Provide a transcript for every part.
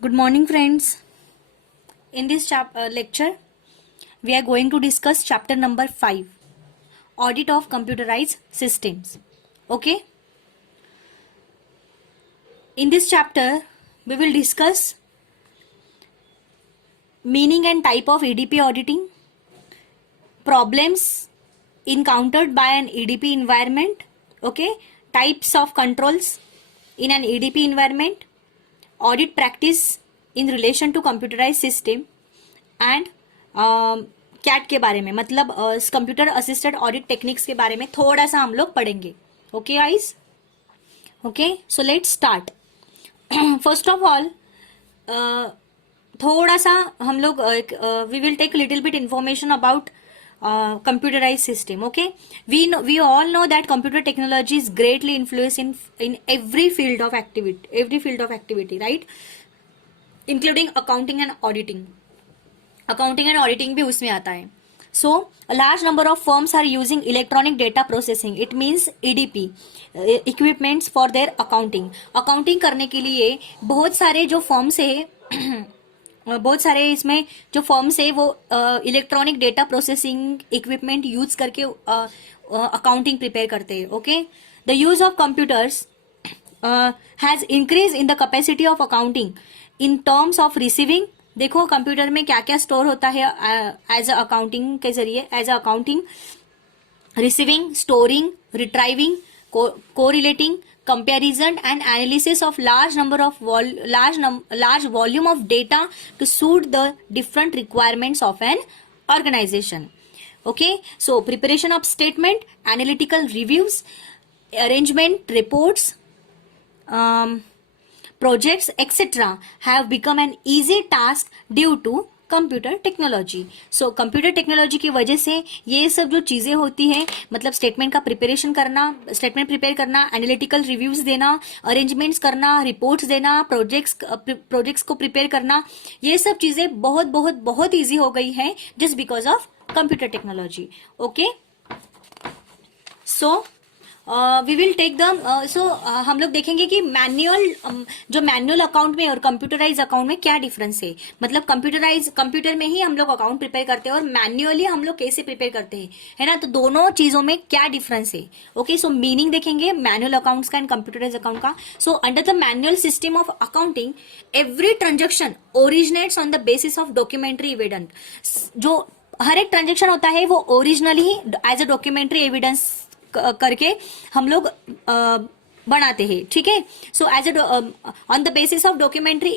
Good morning, friends. In this lecture, we are going to discuss chapter number 5, Audit of Computerized Systems. Okay? In this chapter, we will discuss meaning and type of EDP auditing, problems encountered by an EDP environment, okay? Types of controls in an EDP environment, audit practice in relation to computerized system and CAT के बारे में, मतलब computer assisted audit techniques के बारे में थोड़ा सा हम लोग पढ़ेंगे. Okay guys? Okay, so let's start. First of all थोड़ा सा हम लोग we will take little bit information about computerized system. Okay, we all know that computer technology is greatly influenced in every field of activity, right, including accounting and auditing. Accounting and auditing भी उसमें आता है. So large number of firms are using electronic data processing, it means EDP equipments for their accounting. Accounting करने के लिए बहुत सारे जो फर्म्स है बहुत सारे इसमें जो फर्म्स है वो electronic data processing equipment use करके अकाउंटिंग प्रिपेयर करते हैं. Okay, the use of computers has increase in the capacity of accounting in terms of receiving. देखो कंप्यूटर में क्या क्या स्टोर होता है एज अ अकाउंटिंग के जरिए, as a accounting receiving, storing, retrieving, correlating, comparison and analysis of large volume of data to suit the different requirements of an organisation. Okay, so preparation of statement, analytical reviews, arrangement reports, projects etc. have become an easy task due to computer technology. So computer technology की वजह से ये सब जो चीज़ें होती हैं, मतलब स्टेटमेंट का प्रिपरेशन करना, स्टेटमेंट प्रिपेयर करना, एनालिटिकल रिव्यूज देना, अरेंजमेंट्स करना, रिपोर्ट्स देना, प्रोजेक्ट्स को प्रिपेयर करना, ये सब चीज़ें बहुत बहुत बहुत ईजी हो गई है just because of computer technology. Okay, so we will take the हम लोग देखेंगे कि जो मैनुअल अकाउंट में और कंप्यूटराइज अकाउंट में क्या डिफरेंस है. मतलब कंप्यूटर में ही हम लोग अकाउंट प्रिपेयर करते हैं और मैन्युअली हम लोग कैसे प्रिपेयर करते हैं, है ना. तो दोनों चीजों में क्या डिफरेंस है. ओके, सो मीनिंग देखेंगे मैनुअल अकाउंट्स का एंड कंप्यूटराइज अकाउंट का. So under the manual system of accounting every transaction originates on the basis of documentary evidence. जो हर एक ट्रांजेक्शन होता है वो originally as a documentary evidence करके हम लोग बनाते हैं. ठीक है, so as on the basis of documentary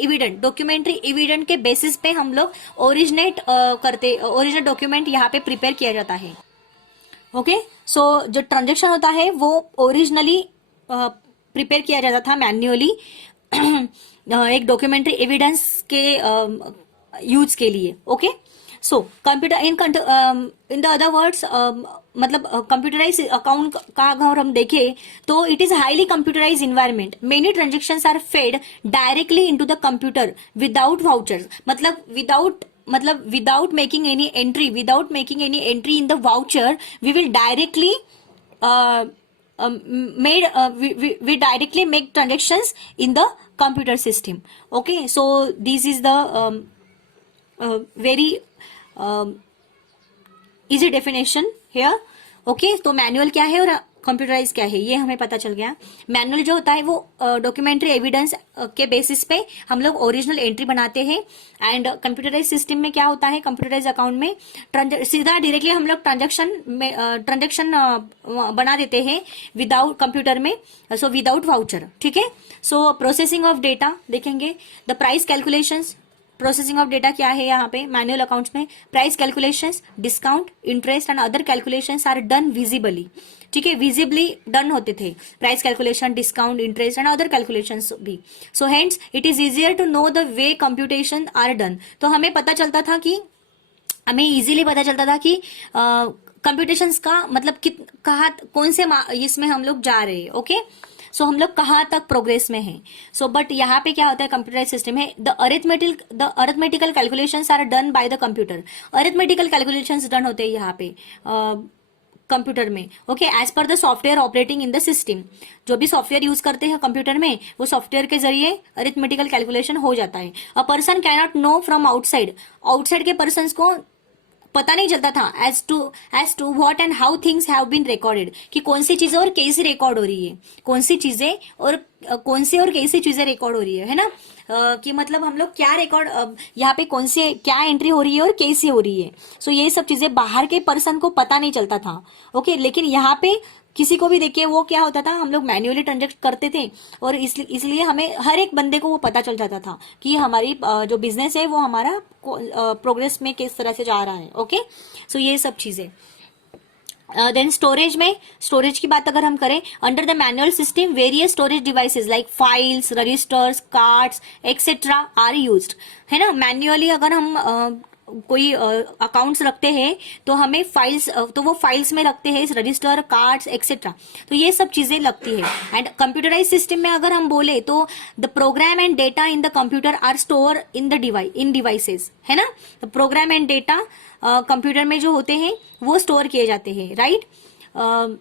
evident के बेसिस पे हम लोग ओरिजिनल डॉक्यूमेंट यहाँ पे प्रिपेयर किया जाता है. ओके, सो जो ट्रांजेक्शन होता है वो ओरिजिनली प्रिपेयर किया जाता था मैन्युअली एक डॉक्यूमेंट्री एविडेंस के यूज के लिए. Okay, so computer in the other words, मतलब कंप्यूटराइज अकाउंट का अगर हम देखें तो it is highly computerise environment. Many transactions are fed directly into the computer without vouchers. मतलब without making any entry in the voucher, we will directly we directly make transactions in the computer system. Okay, so this is the very easy definition here. Okay, तो manual क्या है और computerise क्या है ये हमें पता चल गया. मैनुअल जो होता है वो डॉक्यूमेंट्री एविडेंस के बेसिस पे हम लोग ओरिजिनल एंट्री बनाते हैं. एंड कंप्यूटराइज सिस्टम में क्या होता है, कंप्यूटराइज अकाउंट में सीधा डायरेक्टली हम लोग ट्रांजेक्शन बना देते हैं विदाउट कंप्यूटर में, सो विदाउट वाउचर. ठीक है, सो प्रोसेसिंग ऑफ डेटा देखेंगे. The price calculations, processing of data क्या है यहाँ पे मैनुअल अकाउंट्स में. Price calculations, discount, interest and other calculations are done visibly. ठीक है, विजिबली डन होते थे price calculation, discount, interest and other calculations भी. So hence it is easier to know the way computation are done. तो हमें easily पता चलता था कि कंप्यूटेशंस का मतलब कौन से इसमें हम लोग जा रहे हैं. ओके, सो हम लोग कहाँ तक प्रोग्रेस में हैं. सो बट यहाँ पे क्या होता है, कंप्यूटराइज सिस्टम है. The arithmetical calculations are done by the computer. Arithmetical calculations done होते हैं यहाँ पे कंप्यूटर में, okay, as per the software operating in the system. जो भी सॉफ्टवेयर यूज करते हैं कंप्यूटर में, वो सॉफ्टवेयर के जरिए अरिथमेटिकल कैलकुलेशन हो जाता है। A person cannot know from outside, outside के पर्सन को पता नहीं चलता था as to what and how things have been recorded, कि कौन सी चीजें और कैसी रिकॉर्ड हो रही है, कौन सी चीजें और कौन सी और कैसी चीजें रिकॉर्ड हो रही है ना। कि मतलब हम लोग क्या रिकॉर्ड, यहाँ पे कौन से क्या एंट्री हो रही है और कैसी हो रही है। सो ये सब चीजें बाहर के पर्सन को पता नहीं चलता था, ओके। लेकिन यहाँ पे किसी को भी देखिए, वो क्या होता था, हम लोग मैन्युअली ट्रांजेक्ट करते थे, और इसलिए हमें हर एक बंदे को वो पता चल जाता था कि हमारी जो बिजनेस है वो हमारा प्रोग्रेस में किस तरह से जा रहा है, ओके। सो ये सब चीजें। देन स्टोरेज में, स्टोरेज की बात अगर हम करें, under the manual system various storage devices like files, registers, cards etcetera are used, है ना। मैन्युअली अगर हम कोई अकाउंट्स रखते हैं तो हमें फाइल्स, तो वो फाइल्स में रखते हैं, रजिस्टर, कार्ड्स एक्सेट्रा, तो ये सब चीजें लगती है। एंड कंप्यूटराइज सिस्टम में अगर हम बोले तो the program and data in the computer are store in the devices, है ना। प्रोग्राम एंड डेटा कंप्यूटर में जो होते हैं वो स्टोर किए जाते हैं, राइट।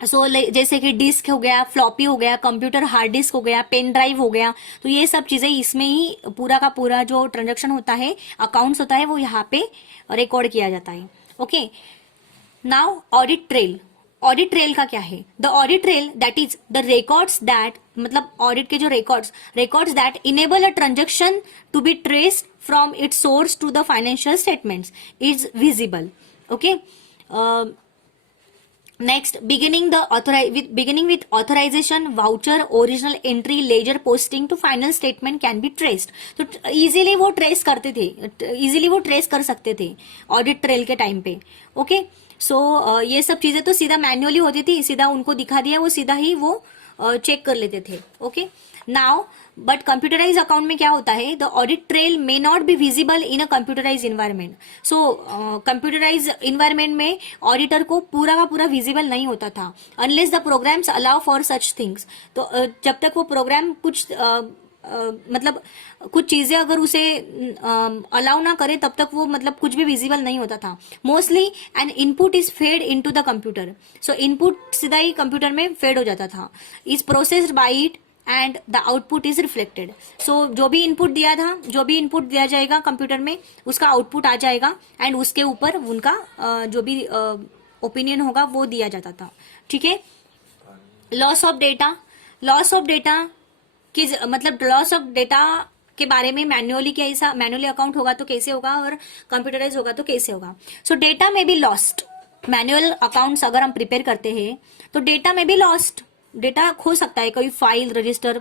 सो जैसे कि डिस्क हो गया, फ्लॉपी हो गया, कंप्यूटर हार्ड डिस्क हो गया, पेन ड्राइव हो गया, तो ये सब चीजें इसमें ही पूरा का पूरा जो ट्रांजेक्शन होता है, अकाउंट्स होता है, वो यहाँ पे रिकॉर्ड किया जाता है, okay. Now audit trail, audit trail का क्या है? The audit trail that is the records that, मतलब ऑडिट के जो records that enable a transaction to be traced from its source to the financial statements is visible, okay. Next, beginning with authorization, voucher, original entry, ledger posting to final statement can be traced. तो easily वो trace करते थे, easily वो trace कर सकते थे audit trail के time पे, ओके। सो ये सब चीजें तो सीधा मैन्युअली होती थी, सीधा उनको दिखा दिया, वो सीधा ही वो चेक कर लेते थे, okay. Now but computerise account में क्या होता है, the audit trail may not be visible in a computerise environment. So computerise environment में ऑडिटर को पूरा का पूरा विजिबल नहीं होता था, unless the programs allow for such things. तो जब तक वो प्रोग्राम कुछ मतलब कुछ चीजें अगर उसे अलाउ ना करे, तब तक वो मतलब कुछ भी विजिबल नहीं होता था। Mostly an input is fed into the computer, so input सीधा ही कंप्यूटर में फेड हो जाता था, is processed by it and the output is reflected. So जो भी इनपुट दिया था, जो भी इनपुट दिया जाएगा कंप्यूटर में, उसका आउटपुट आ जाएगा, एंड उसके ऊपर उनका जो भी ओपिनियन होगा वो दिया जाता था, ठीक है। Loss of data, loss of data की मतलब लॉस ऑफ डेटा के बारे में मैन्युअली कैसा, मैन्युअली अकाउंट होगा तो कैसे होगा और कंप्यूटराइज होगा तो कैसे होगा। सो डेटा में बी लॉस्ट, मैनुअल अकाउंट्स अगर हम प्रिपेयर करते हैं तो डेटा में बी लॉस्ट, डेटा खो सकता है, कोई फाइल, रजिस्टर,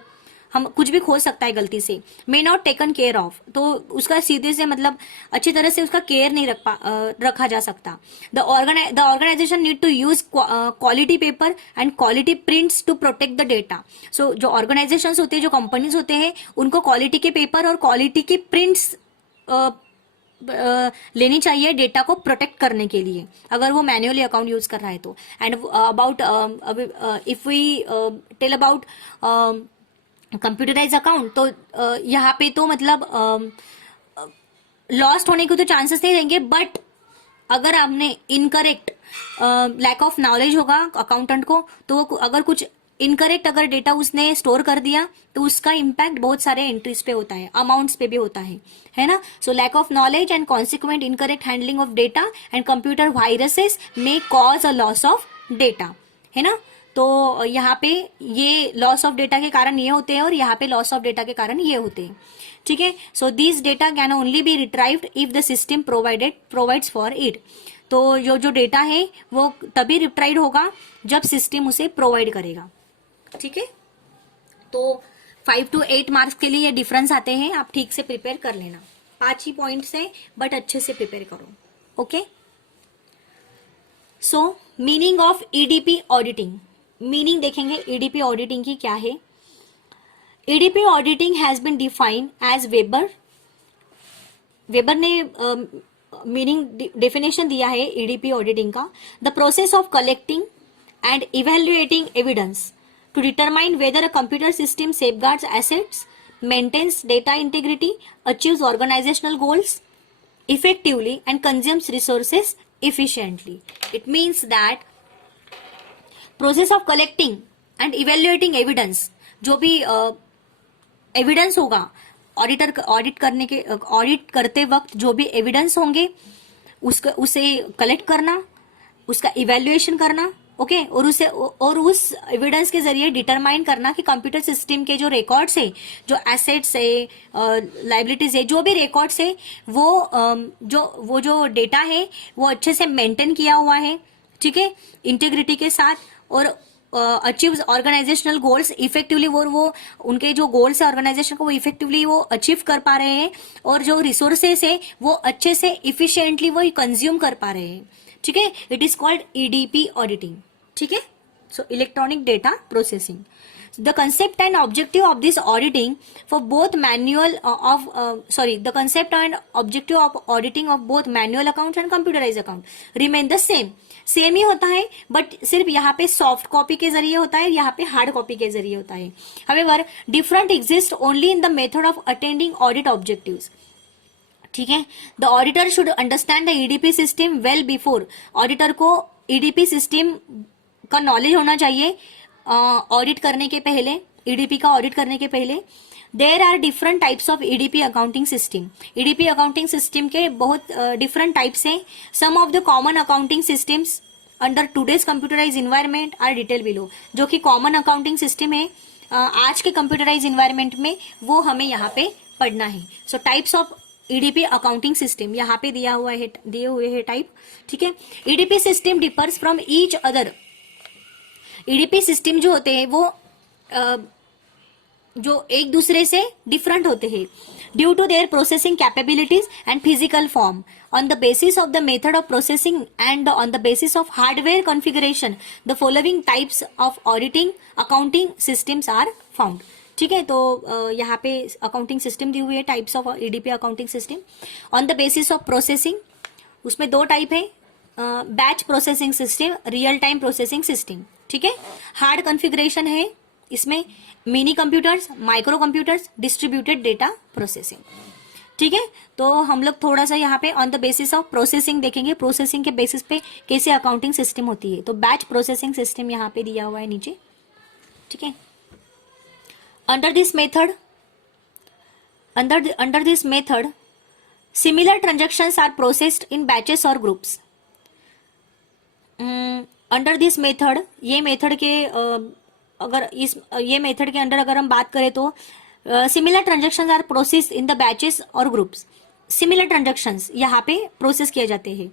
हम कुछ भी खो सकता है गलती से। May not taken care of, तो उसका सीधे से मतलब अच्छी तरह से उसका केयर नहीं रखा जा सकता। The organisation need to use quality paper and quality prints to protect the data. So जो ऑर्गेनाइजेशन होते हैं, जो कंपनीज होते हैं, उनको क्वालिटी के पेपर और क्वालिटी के प्रिंट्स लेनी चाहिए डेटा को प्रोटेक्ट करने के लिए, अगर वो मैन्युअली अकाउंट यूज कर रहा है तो। And about if we tell about computerise account, तो यहाँ पे तो मतलब लॉस्ट होने के तो चांसेस नहीं रहेंगे, बट अगर आपने इनकरेक्ट लैक ऑफ नॉलेज होगा अकाउंटेंट को, तो अगर कुछ इनकरेक्ट अगर डेटा उसने स्टोर कर दिया तो उसका इम्पैक्ट बहुत सारे एंट्रीज पे होता है, अमाउंट्स पे भी होता है ना। So lack of knowledge and consequent incorrect handling of data and computer viruses may cause a loss of data, है ना। तो यहाँ पे ये लॉस ऑफ डेटा के कारण ये होते हैं और यहाँ पे लॉस ऑफ डेटा के कारण ये होते हैं, ठीक है। So this data can only be retrieved if the system provides for it. तो जो डेटा है वो तभी रिट्राइव होगा जब सिस्टम उसे प्रोवाइड करेगा, ठीक है। तो 5 to 8 मार्क्स के लिए ये डिफरेंस आते हैं, आप ठीक से प्रिपेयर कर लेना, 5 ही पॉइंट्स है बट अच्छे से प्रिपेयर करो, okay. So meaning of EDP auditing, meaning देखेंगे ईडीपी ऑडिटिंग की क्या है। EDP auditing has been defined as Weber ने मीनिंग डेफिनेशन दिया है ईडीपी ऑडिटिंग का, the process of collecting and evaluating evidence to determine whether a computer system safeguards assets, maintains data integrity, achieves organizational goals effectively and consumes resources efficiently. It means that process of collecting and evaluating evidence, जो भी evidence होगा audit करते वक्त जो भी evidence होंगे उसे collect करना, उसका इवेल्युएशन करना, ओके, और उस एविडेंस के जरिए डिटरमाइन करना कि कंप्यूटर सिस्टम के जो रिकॉर्ड्स है, जो एसेट्स है, लाइबिलिटीज है, जो भी रिकॉर्ड्स है, वो जो डेटा है वो अच्छे से मेंटेन किया हुआ है, ठीक है, इंटीग्रिटी के साथ, और अचीव ऑर्गेनाइजेशनल गोल्स इफेक्टिवली, वो उनके जो गोल्स है ऑर्गेनाइजेशन को वो इफेक्टिवली वो अचीव कर पा रहे हैं, और जो रिसोर्सेस है वो अच्छे से इफिशिएंटली वो कंज्यूम कर पा रहे हैं, ठीक है. It is called EDP auditing, ठीक है. So electronic data processing. The concept and objective of this auditing for both manual the concept and objective of auditing of both manual accounts and computerized account remain the same. Same ही होता है, but सिर्फ यहाँ पे soft copy के जरिए होता है, यहाँ पे हार्ड कॉपी के जरिए होता है. However, different exist only in the method of attaining audit objectives. ठीक है. The auditor should understand the EDP system well before. Auditor को ईडीपी सिस्टम का नॉलेज होना चाहिए ऑडिट करने के पहले, ईडीपी का ऑडिट करने के पहले. There are different types of EDP accounting system. EDP accounting system के बहुत डिफरेंट टाइप्स हैं. Some of the common accounting systems under today's computerise environment are detail below. जो कि कॉमन अकाउंटिंग सिस्टम है आज के कंप्यूटराइज इन्वायरमेंट में, वो हमें यहाँ पे पढ़ना है. सो types of EDP accounting system यहाँ पे दिए हुए है टाइप, ठीक है. EDP system differs from each other. EDP system जो होते हैं वो जो एक दूसरे से डिफरेंट होते हैं due to their processing capabilities and physical form. On the basis of the method of processing and on the basis of hardware configuration the following types of auditing accounting systems are found. ठीक है, तो यहाँ पे accounting system दी हुई है, types of EDP accounting system. On the basis of processing, उसमें दो type है, batch processing system, real time processing system. ठीक है. हार्ड कॉन्फ़िगरेशन है इसमें mini computers, micro computers, distributed data processing. ठीक है, तो हम लोग थोड़ा सा यहाँ पे on the basis of processing देखेंगे, प्रोसेसिंग के बेसिस पे कैसे अकाउंटिंग सिस्टम होती है. तो बैच प्रोसेसिंग सिस्टम यहाँ पे दिया हुआ है नीचे. ठीक है. Under this method, similar transactions are processed in batches or groups. Under this method, ये मेथड के ये मेथड के अंदर अगर हम बात करें तो similar transactions are processed in the batches or groups. Similar transactions यहाँ पे प्रोसेस किए जाते हैं.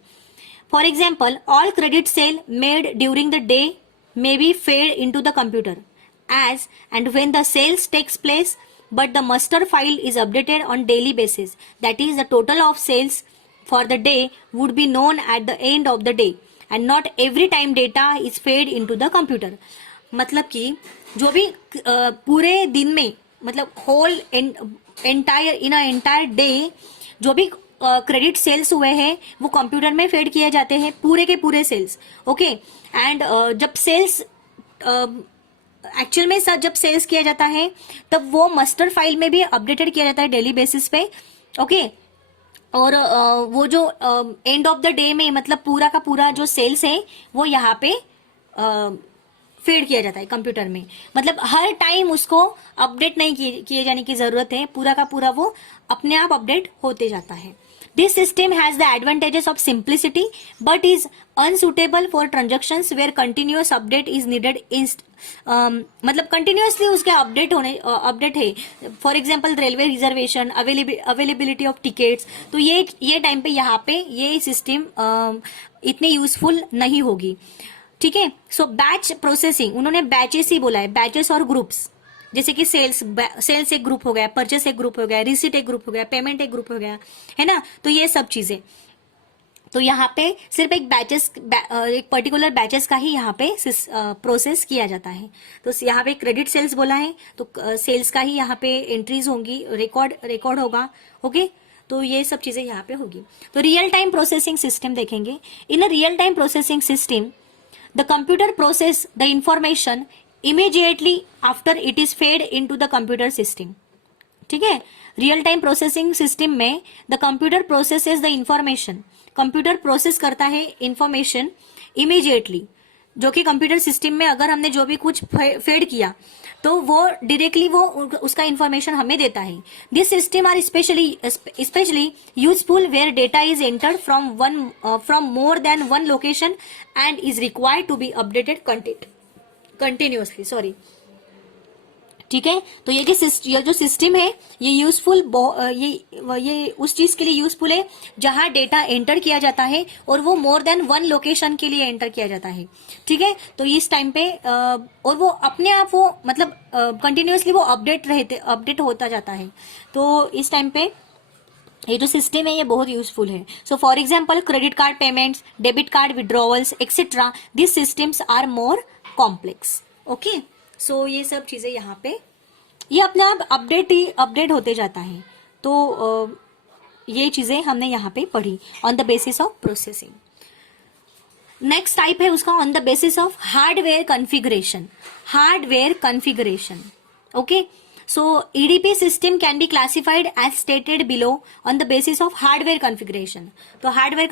For example, all credit sale made during the day may be fed into the computer. As and when the sales takes place, but the master file is updated on daily basis. That is, the total of sales for the day would be known at the end of the day, and not every time data is fed into the computer. मतलब कि जो भी पूरे दिन में, मतलब whole entire day जो भी क्रेडिट सेल्स हुए हैं वो कंप्यूटर में फेड किए जाते हैं, पूरे के पूरे सेल्स. ओके. एंड जब सेल्स एक्चुअल में जब सेल्स किया जाता है तब वो मास्टर फाइल में भी अपडेटेड किया जाता है डेली बेसिस पे. ओके. और वो जो एंड ऑफ द डे में, मतलब पूरा का पूरा जो सेल्स है वो यहाँ पे फीड किया जाता है कंप्यूटर में. मतलब हर टाइम उसको अपडेट नहीं किए जाने की जरूरत है, पूरा का पूरा वो अपने आप अपडेट होते जाता है. This system has the advantages of simplicity but is unsuitable for transactions where continuous update is needed. मतलब कंटिन्यूसली उसके अपडेट है. For example railway reservation, availability of tickets. तो ये टाइम पे यहाँ पे ये सिस्टम इतनी यूजफुल नहीं होगी. ठीक है. सो बैच प्रोसेसिंग, उन्होंने बैचेस ही बोला है, बैचेस और ग्रुप्स. जैसे कि सेल्स एक ग्रुप हो गया, परचेस एक ग्रुप हो गया, रिसीट एक ग्रुप हो गया, पेमेंट एक ग्रुप हो गया, है ना. तो ये सब चीजें, तो यहाँ पे सिर्फ एक पर्टिकुलर बैचेस का ही यहाँ पे प्रोसेस किया जाता है. तो यहाँ पे क्रेडिट सेल्स बोला है तो सेल्स का ही यहाँ पे एंट्रीज होंगी, रिकॉर्ड होगा. ओके. तो ये सब चीजें यहाँ पे होगी. तो रियल टाइम प्रोसेसिंग सिस्टम देखेंगे. In a real time processing system the computer process the information immediately after it is fed into the computer system. ठीक है। रियल टाइम प्रोसेसिंग सिस्टम में the computer processes the information, computer process करता है information immediately, जो कि computer system में अगर हमने जो भी कुछ फेड किया तो वो डायरेक्टली वो उसका इंफॉर्मेशन हमें देता है। This system are specially useful where data is entered from more than one location and is required to be updated continuously, sorry, ठीक है। तो ये जो सिस्टम है ये यूजफुल, ये उस चीज के लिए यूजफुल है जहां डेटा एंटर किया जाता है और वो मोर देन वन लोकेशन के लिए एंटर किया जाता है, ठीक है। तो इस टाइम पे और वो अपने आप वो मतलब कंटिन्यूअसली वो अपडेट होता जाता है। तो इस टाइम पे ये जो सिस्टम है ये बहुत यूजफुल है। So for example credit card payments, debit card withdrawals etcetera, this systems are more complex. Okay, so ये सब चीजें यहाँ पे ये अपने आप अपडेट होते जाता है। तो ये चीजें हमने यहाँ पे पढ़ी on the basis of processing. Next type है उसका on the basis of hardware configuration. Okay, so EDP system can be classified as stated below on the basis of hardware configuration। तो हार्डवेयर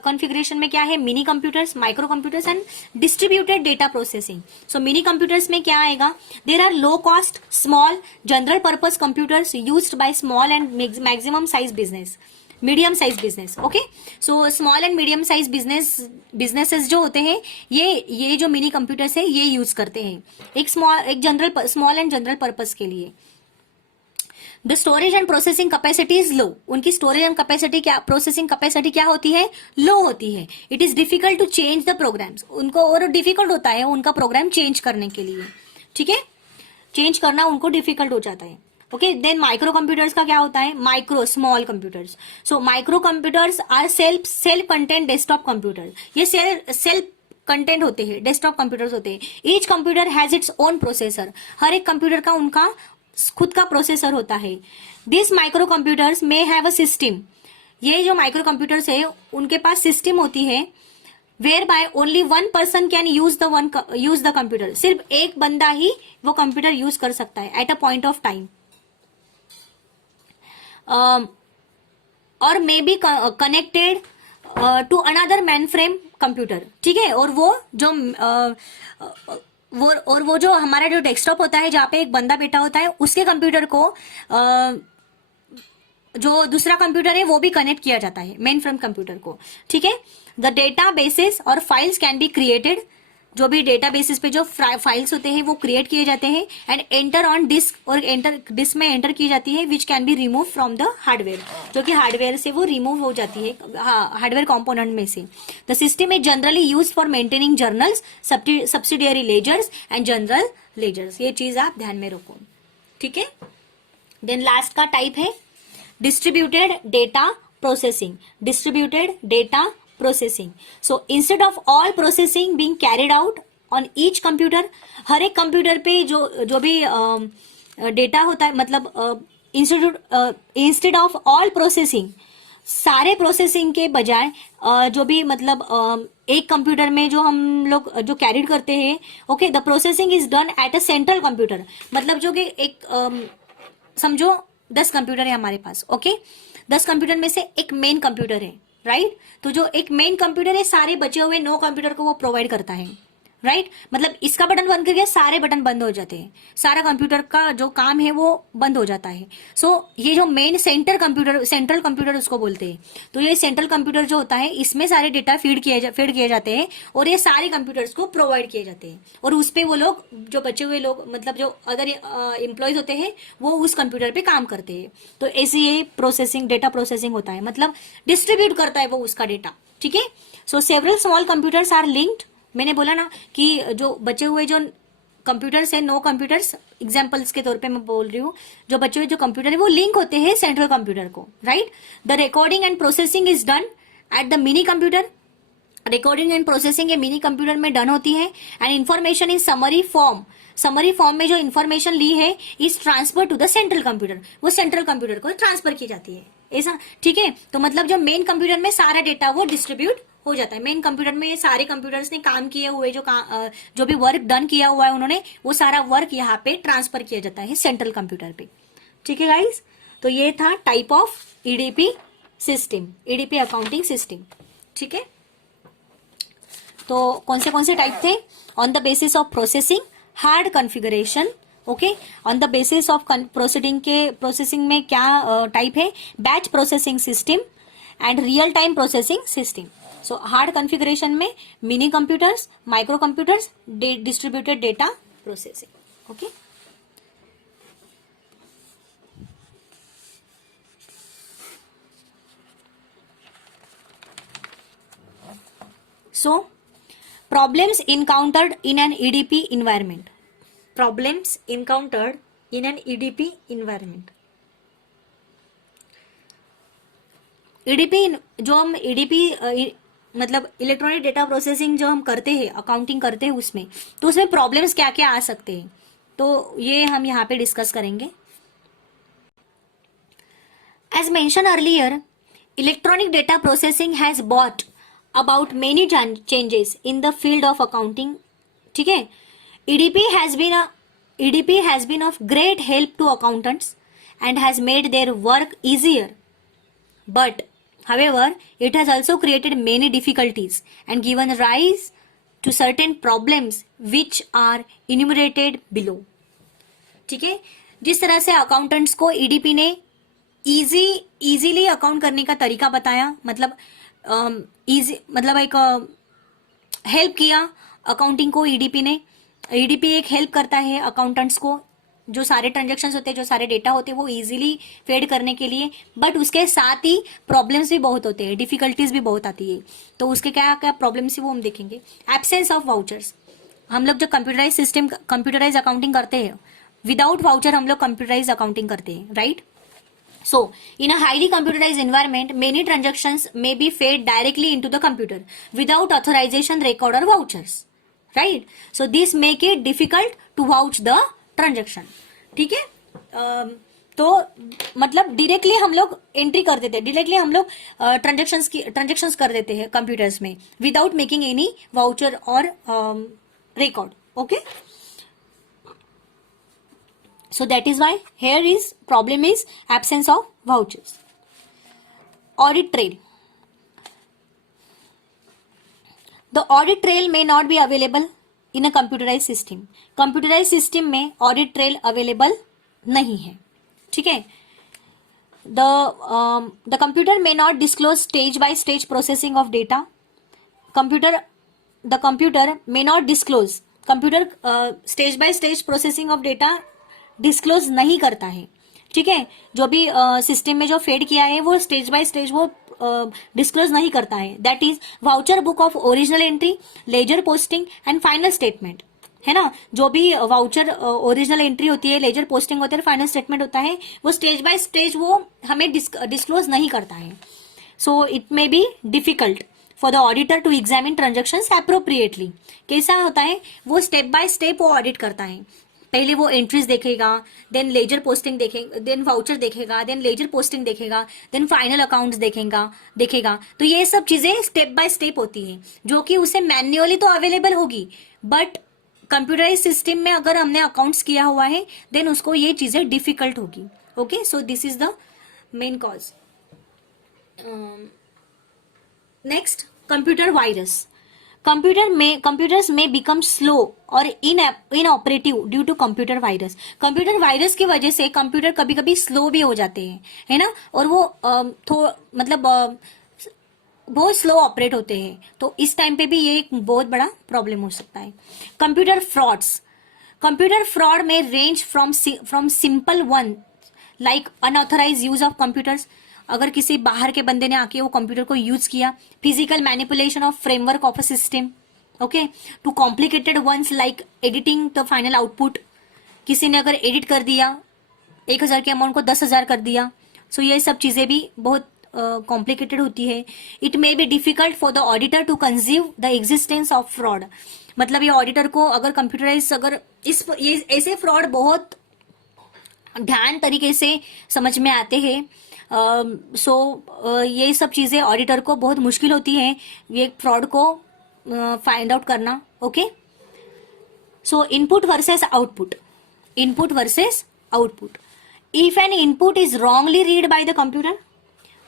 कॉन्फ़िगरेशन में क्या है, mini computers, micro computers and distributed data processing. So mini computers में क्या आएगा, there are low cost small general purpose computers used by small and maximum size business, medium size business. Okay, so small and medium size businesses जो होते हैं ये जो mini computers है ये यूज करते हैं एक स्मॉल एंड जनरल पर्पस के लिए। The storage and processing capacity is low, उनकी स्टोरेज एंड प्रोसेसिंग कैपेसिटी क्या होती है, लो होती है। It is difficult to change the programs, उनको और डिफिकल्ट होता है उनका प्रोग्राम चेंज करने के लिए, ठीक है, चेंज करना उनको डिफिकल्ट हो जाता है। ओके, देन माइक्रो कंप्यूटर्स का क्या होता है, small computers. So micro computers are self content desktop computer, ये सेल्फ कंटेंट होते हैं, डेस्कटॉप कंप्यूटर्स होते हैं। Each computer has its own processor, हर एक कंप्यूटर का उनका खुद का प्रोसेसर होता है। This micro computers may have a system, ये जो माइक्रो कंप्यूटर्स है उनके पास सिस्टम होती है whereby only one person can use the computer, सिर्फ एक बंदा ही वो कंप्यूटर यूज कर सकता है at a point of time, और may be connected to another mainframe computer, ठीक है। और वो जो हमारा जो डेस्कटॉप होता है जहाँ पे एक बंदा बैठा होता है उसके कंप्यूटर को जो दूसरा कंप्यूटर है वो भी कनेक्ट किया जाता है मेन फ्रेम कंप्यूटर को, ठीक है। द डेटा बेसिस और फाइल्स कैन बी क्रिएटेड, जो भी डेटा बेसिस पे जो फाइल्स होते हैं वो क्रिएट किए जाते हैं एंड एंटर ऑन डिस्क, और डिस्क में एंटर की जाती है which can be remove from the hardware, जो कि हार्डवेयर से वो रिमूव हो जाती है, हार्डवेयर कंपोनेंट में से। The system is generally use for maintaining journals, subsidiary ledgers and general ledgers, ये चीज आप ध्यान में रखो, ठीक है। देन लास्ट का टाइप है distributed data processing. So instead of all processing being carried out on each computer, हर एक कंप्यूटर पे जो भी डेटा होता है, मतलब इंस्टेड ऑफ ऑल प्रोसेसिंग, सारे प्रोसेसिंग के बजाय जो भी मतलब एक कंप्यूटर में जो हम लोग जो कैरिड करते हैं, okay, the processing is done at a central computer, मतलब जो कि एक समझो 10 कंप्यूटर है हमारे पास, ओके, 10 कंप्यूटर में से एक मेन कंप्यूटर है, राइट। तो जो एक मेन कंप्यूटर है सारे बचे हुए 9 कंप्यूटर को वो प्रोवाइड करता है, राइट। मतलब इसका बटन बंद करके सारे बटन बंद हो जाते हैं, सारा कंप्यूटर का जो काम है वो बंद हो जाता है। सो ये जो मेन सेंट्रल कंप्यूटर उसको बोलते हैं। तो ये सेंट्रल कंप्यूटर जो होता है इसमें सारे डेटा फीड किए जाते हैं और ये सारे कंप्यूटर्स को प्रोवाइड किए जाते हैं, और उस पे वो लोग जो बचे हुए लोग मतलब जो अदर एम्प्लॉयज होते हैं वो उस कंप्यूटर पे काम करते हैं। तो ऐसे ये डेटा प्रोसेसिंग होता है, मतलब डिस्ट्रीब्यूट करता है वो उसका डेटा, ठीक है। So several small computers are linked, मैंने बोला ना कि जो बचे हुए जो कंप्यूटर्स है 9 कंप्यूटर्स एग्जांपल्स के तौर पे मैं बोल रही हूँ, जो बचे हुए जो कंप्यूटर है वो लिंक होते हैं सेंट्रल कंप्यूटर को, right. The recording and processing is done at the mini computer, recording and processing ये मिनी कंप्यूटर में डन होती है and information in summary form में जो इन्फॉर्मेशन ली है is transfer to the central computer, वो सेंट्रल कंप्यूटर को ट्रांसफर की जाती है, ऐसा, ठीक है। तो मतलब जो मेन कंप्यूटर में सारा डेटा वो डिस्ट्रीब्यूट हो जाता है, मेन कंप्यूटर में ये सारे कंप्यूटर्स ने काम किए हुए जो भी वर्क डन किया हुआ है उन्होंने वो सारा वर्क यहाँ पे ट्रांसफर किया जाता है सेंट्रल कंप्यूटर पे, ठीक है गाइस, तो ये था type of EDP system, EDP accounting system. ठीक है, तो कौन से टाइप थे? On the basis of processing, hard configuration, okay. On the basis of processing में क्या टाइप है? Batch processing system and real time processing system. So hard configuration में mini computers, micro computers, distributed data processing, okay. So, problems encountered in an EDP environment. Problems encountered in an EDP environment. EDP जो हम EDP मतलब electronic data processing जो हम करते हैं, accounting करते हैं उसमें, तो उसमें प्रॉब्लम्स क्या क्या आ सकते हैं, तो ये हम यहाँ पे डिस्कस करेंगे। As mentioned earlier, electronic data processing has brought about many changes in the field of accounting. ठीक है, EDP has been of great help to accountants and has made their work easier. But, however, it has also created many difficulties and given rise to certain problems which are enumerated below. ठीक है, जिस तरह से accountants को EDP ने easily account करने का तरीका बताया, मतलब मतलब एक हेल्प किया अकाउंटिंग को ईडीपी ने। ईडीपी एक हेल्प करता है अकाउंटेंट्स को, जो सारे ट्रांजेक्शन्स होते हैं, जो सारे डेटा होते हैं, वो इजीली फेड करने के लिए। बट उसके साथ ही प्रॉब्लम्स भी बहुत होते हैं, डिफिकल्टीज भी बहुत आती है। तो उसके क्या क्या प्रॉब्लम्स है वो हम देखेंगे। एब्सेंस ऑफ वाउचर्स, हम लोग जो कंप्यूटराइज अकाउंटिंग करते हैं, विदाउट वाउचर हम लोग कंप्यूटराइज अकाउंटिंग करते हैं, right. So, in a highly computerized environment, many transactions may be fed directly into the computer without authorization record or vouchers, right? So, this make it difficult to vouch the transaction. ठीक है, तो मतलब directly हम लोग entry कर देते हैं, directly हम लोग ट्रांजेक्शंस कर देते हैं कंप्यूटर्स में विदाउट मेकिंग एनी वाउचर और record, okay. So that is why here is problem is absence of vouchers. Audit trail. The audit trail may not be available in a computerized system. Computerized system में audit trail available नहीं है, ठीक है। The computer may not disclose stage by stage processing of data. The computer may not disclose. Computer stage by stage processing of data disclose नहीं करता है, ठीक है। जो भी सिस्टम में जो फेड किया है वो स्टेज बाय स्टेज वो डिस्क्लोज नहीं करता है। That is voucher book of original entry, ledger posting and final statement, है ना। जो भी वाउचर ओरिजिनल एंट्री होती है, लेजर पोस्टिंग होती है, फाइनल स्टेटमेंट होता है, वो स्टेज बाय स्टेज वो हमें डिस्क्लोज नहीं करता है। So it may be difficult for the auditor to examine transactions appropriately. कैसा होता है, वो स्टेप बाय स्टेप वो ऑडिट करता है। पहले वो एंट्रीज देखेगा, देन लेजर पोस्टिंग देखेगा, देन वाउचर देखेगा, देन लेजर पोस्टिंग देखेगा, देन फाइनल अकाउंट्स देखेगा। तो ये सब चीजें स्टेप बाय स्टेप होती है, जो कि उसे मैन्युअली तो अवेलेबल होगी, बट कंप्यूटराइज सिस्टम में अगर हमने अकाउंट्स किया हुआ है देन उसको ये चीजें डिफिकल्ट होगी, okay. So this is the main cause. Next, computer virus. computers may become slow और inoperative due to computer virus. Computer virus की वजह से कंप्यूटर कभी कभी स्लो भी हो जाते हैं, है ना, और वो मतलब बहुत स्लो ऑपरेट होते हैं। तो इस टाइम पे भी ये एक बहुत बड़ा प्रॉब्लम हो सकता है। कंप्यूटर फ्रॉड में range from simple one like unauthorise use of computers. अगर किसी बाहर के बंदे ने आके वो कंप्यूटर को यूज किया, physical manipulation of framework of a system, okay, to complicated ones like editing the final output. किसी ने अगर एडिट कर दिया 1000 के अमाउंट को 10,000 कर दिया, सो ये सब चीजें भी बहुत कॉम्प्लिकेटेड होती है। It may be difficult for the auditor to conceive the existence of fraud. मतलब ये ऑडिटर को अगर कंप्यूटराइज अगर ये ऐसे फ्रॉड बहुत ध्यान तरीके से समझ में आते हैं। ये सब चीज़ें ऑडिटर को बहुत मुश्किल होती है ये फ्रॉड को फाइंड आउट करना, okay. So input versus output. If N input is wrongly read by the computer,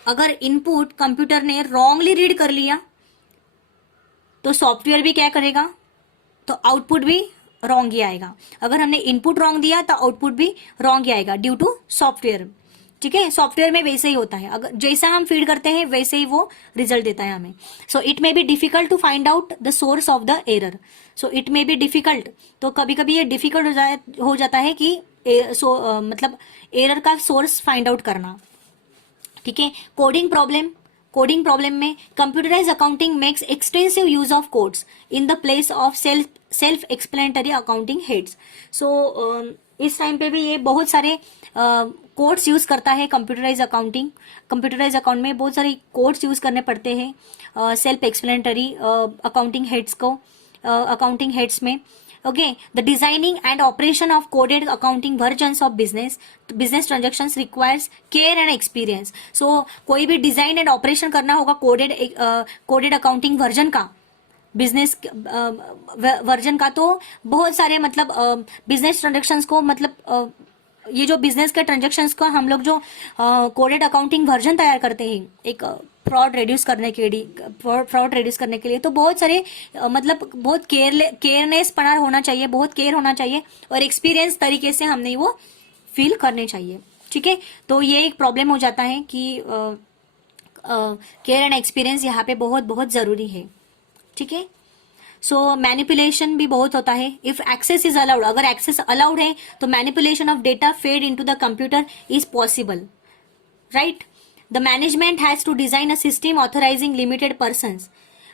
अगर इनपुट कंप्यूटर ने रॉन्गली रीड कर लिया तो सॉफ्टवेयर भी क्या करेगा, तो आउटपुट भी रॉन्ग ही आएगा। अगर हमने इनपुट रॉन्ग दिया तो आउटपुट भी रॉन्ग ही आएगा ड्यू टू सॉफ्टवेयर। ठीक है, सॉफ्टवेयर में वैसे ही होता है, अगर जैसा हम फीड करते हैं वैसे ही वो रिजल्ट देता है हमें। So it may be difficult to find out the source of the error. So it may be difficult, तो कभी कभी ये डिफिकल्ट हो जाता है कि मतलब एरर का सोर्स फाइंड आउट करना। ठीक है, कोडिंग प्रॉब्लम, कोडिंग प्रॉब्लम में computerise accounting makes extensive use of codes in the place of self explanatory accounting heads. So इस टाइम पे भी ये बहुत सारे कोड्स यूज करता है कंप्यूटराइज अकाउंटिंग। कंप्यूटराइज अकाउंट में बहुत सारे कोड्स यूज करने पड़ते हैं सेल्फ एक्सप्लेनेटरी अकाउंटिंग हेड्स को, अकाउंटिंग हेड्स में। Okay, the designing and operation of coded accounting versions of business transactions requires care and experience. So कोई भी डिजाइन एंड ऑपरेशन करना होगा कोडेड अकाउंटिंग वर्जन का, बिजनेस वर्जन का, तो बहुत सारे मतलब बिजनेस ट्रांजेक्शन्स को, मतलब ये जो बिजनेस के ट्रांजेक्शन्स का हम लोग जो कोडेड अकाउंटिंग वर्जन तैयार करते हैं एक फ्रॉड रिड्यूस करने के लिए, तो बहुत सारे मतलब बहुत केयरनेस पना होना चाहिए, बहुत केयर होना चाहिए और एक्सपीरियंस तरीके से हमने वो फील करने चाहिए। ठीक है, तो ये एक प्रॉब्लम हो जाता है कि केयर एंड एक्सपीरियंस यहाँ पे बहुत बहुत जरूरी है। ठीक है, सो मैनिपुलेशन भी बहुत होता है। इफ एक्सेस इज अलाउड, अगर एक्सेस अलाउड है तो manipulation of data fed into the computer is possible, right. The management has to design a system authorising limited persons.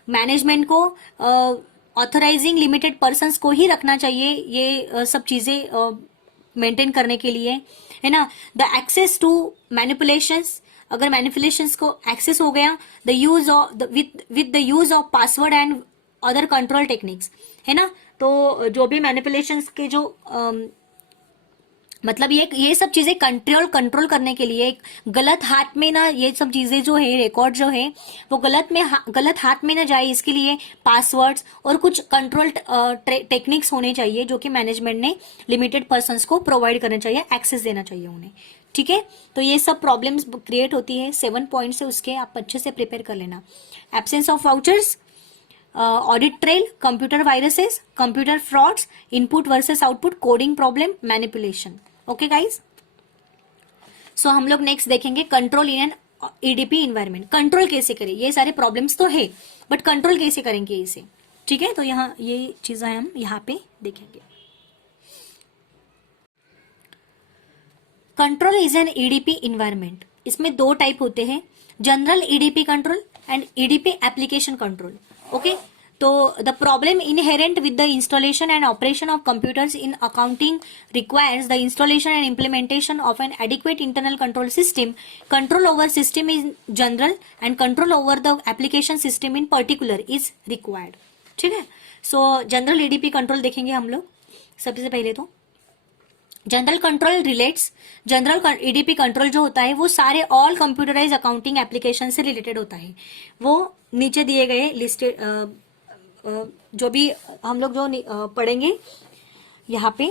Management को ऑथराइजिंग लिमिटेड पर्संस को ही रखना चाहिए ये सब चीजें मेंटेन करने के लिए, है ना। द एक्सेस टू मैनिपुलेशंस, अगर मैनिपुलेशंस को एक्सेस हो गया, the use of with the use of password and other control techniques, है ना। तो जो भी मैनिपुलेशंस के जो मतलब ये सब चीजें कंट्रोल करने के लिए गलत हाथ में ना, ये सब चीजें जो है रिकॉर्ड जो है वो गलत हाथ में ना जाए, इसके लिए पासवर्ड्स और कुछ कंट्रोल टेक्निक्स होने चाहिए जो कि मैनेजमेंट ने लिमिटेड पर्संस को प्रोवाइड करना चाहिए, एक्सेस देना चाहिए उन्हें। ठीक है, तो ये सब प्रॉब्लम्स क्रिएट होती है 7 पॉइंट से, उसके आप अच्छे से प्रिपेयर कर लेना। Absence of vouchers, audit trail, computer viruses, computer frauds, input versus output, coding problem, manipulation. Okay guys, so हम लोग नेक्स्ट देखेंगे control in an EDP environment. Control कैसे करें, ये सारे प्रॉब्लम्स तो है बट कंट्रोल कैसे करेंगे इसे। ठीक है, तो यहाँ ये चीजें हम यहाँ पे देखेंगे। Control is an EDP environment, इसमें 2 टाइप होते हैं, general EDP control and EDP application control. Okay, तो the problem inherent with the installation and operation of computers in accounting requires the installation and implementation of an adequate internal control system. Control over system is general and control over the application system in particular is required. ठीक है, सो general EDP control देखेंगे हम लोग। सबसे पहले तो general control relates, general EDP control जो होता है वो सारे ऑल कंप्यूटराइज अकाउंटिंग एप्लीकेशन से रिलेटेड होता है। वो नीचे दिए गए लिस्टेड जो भी हम लोग जो पढ़ेंगे यहाँ पे,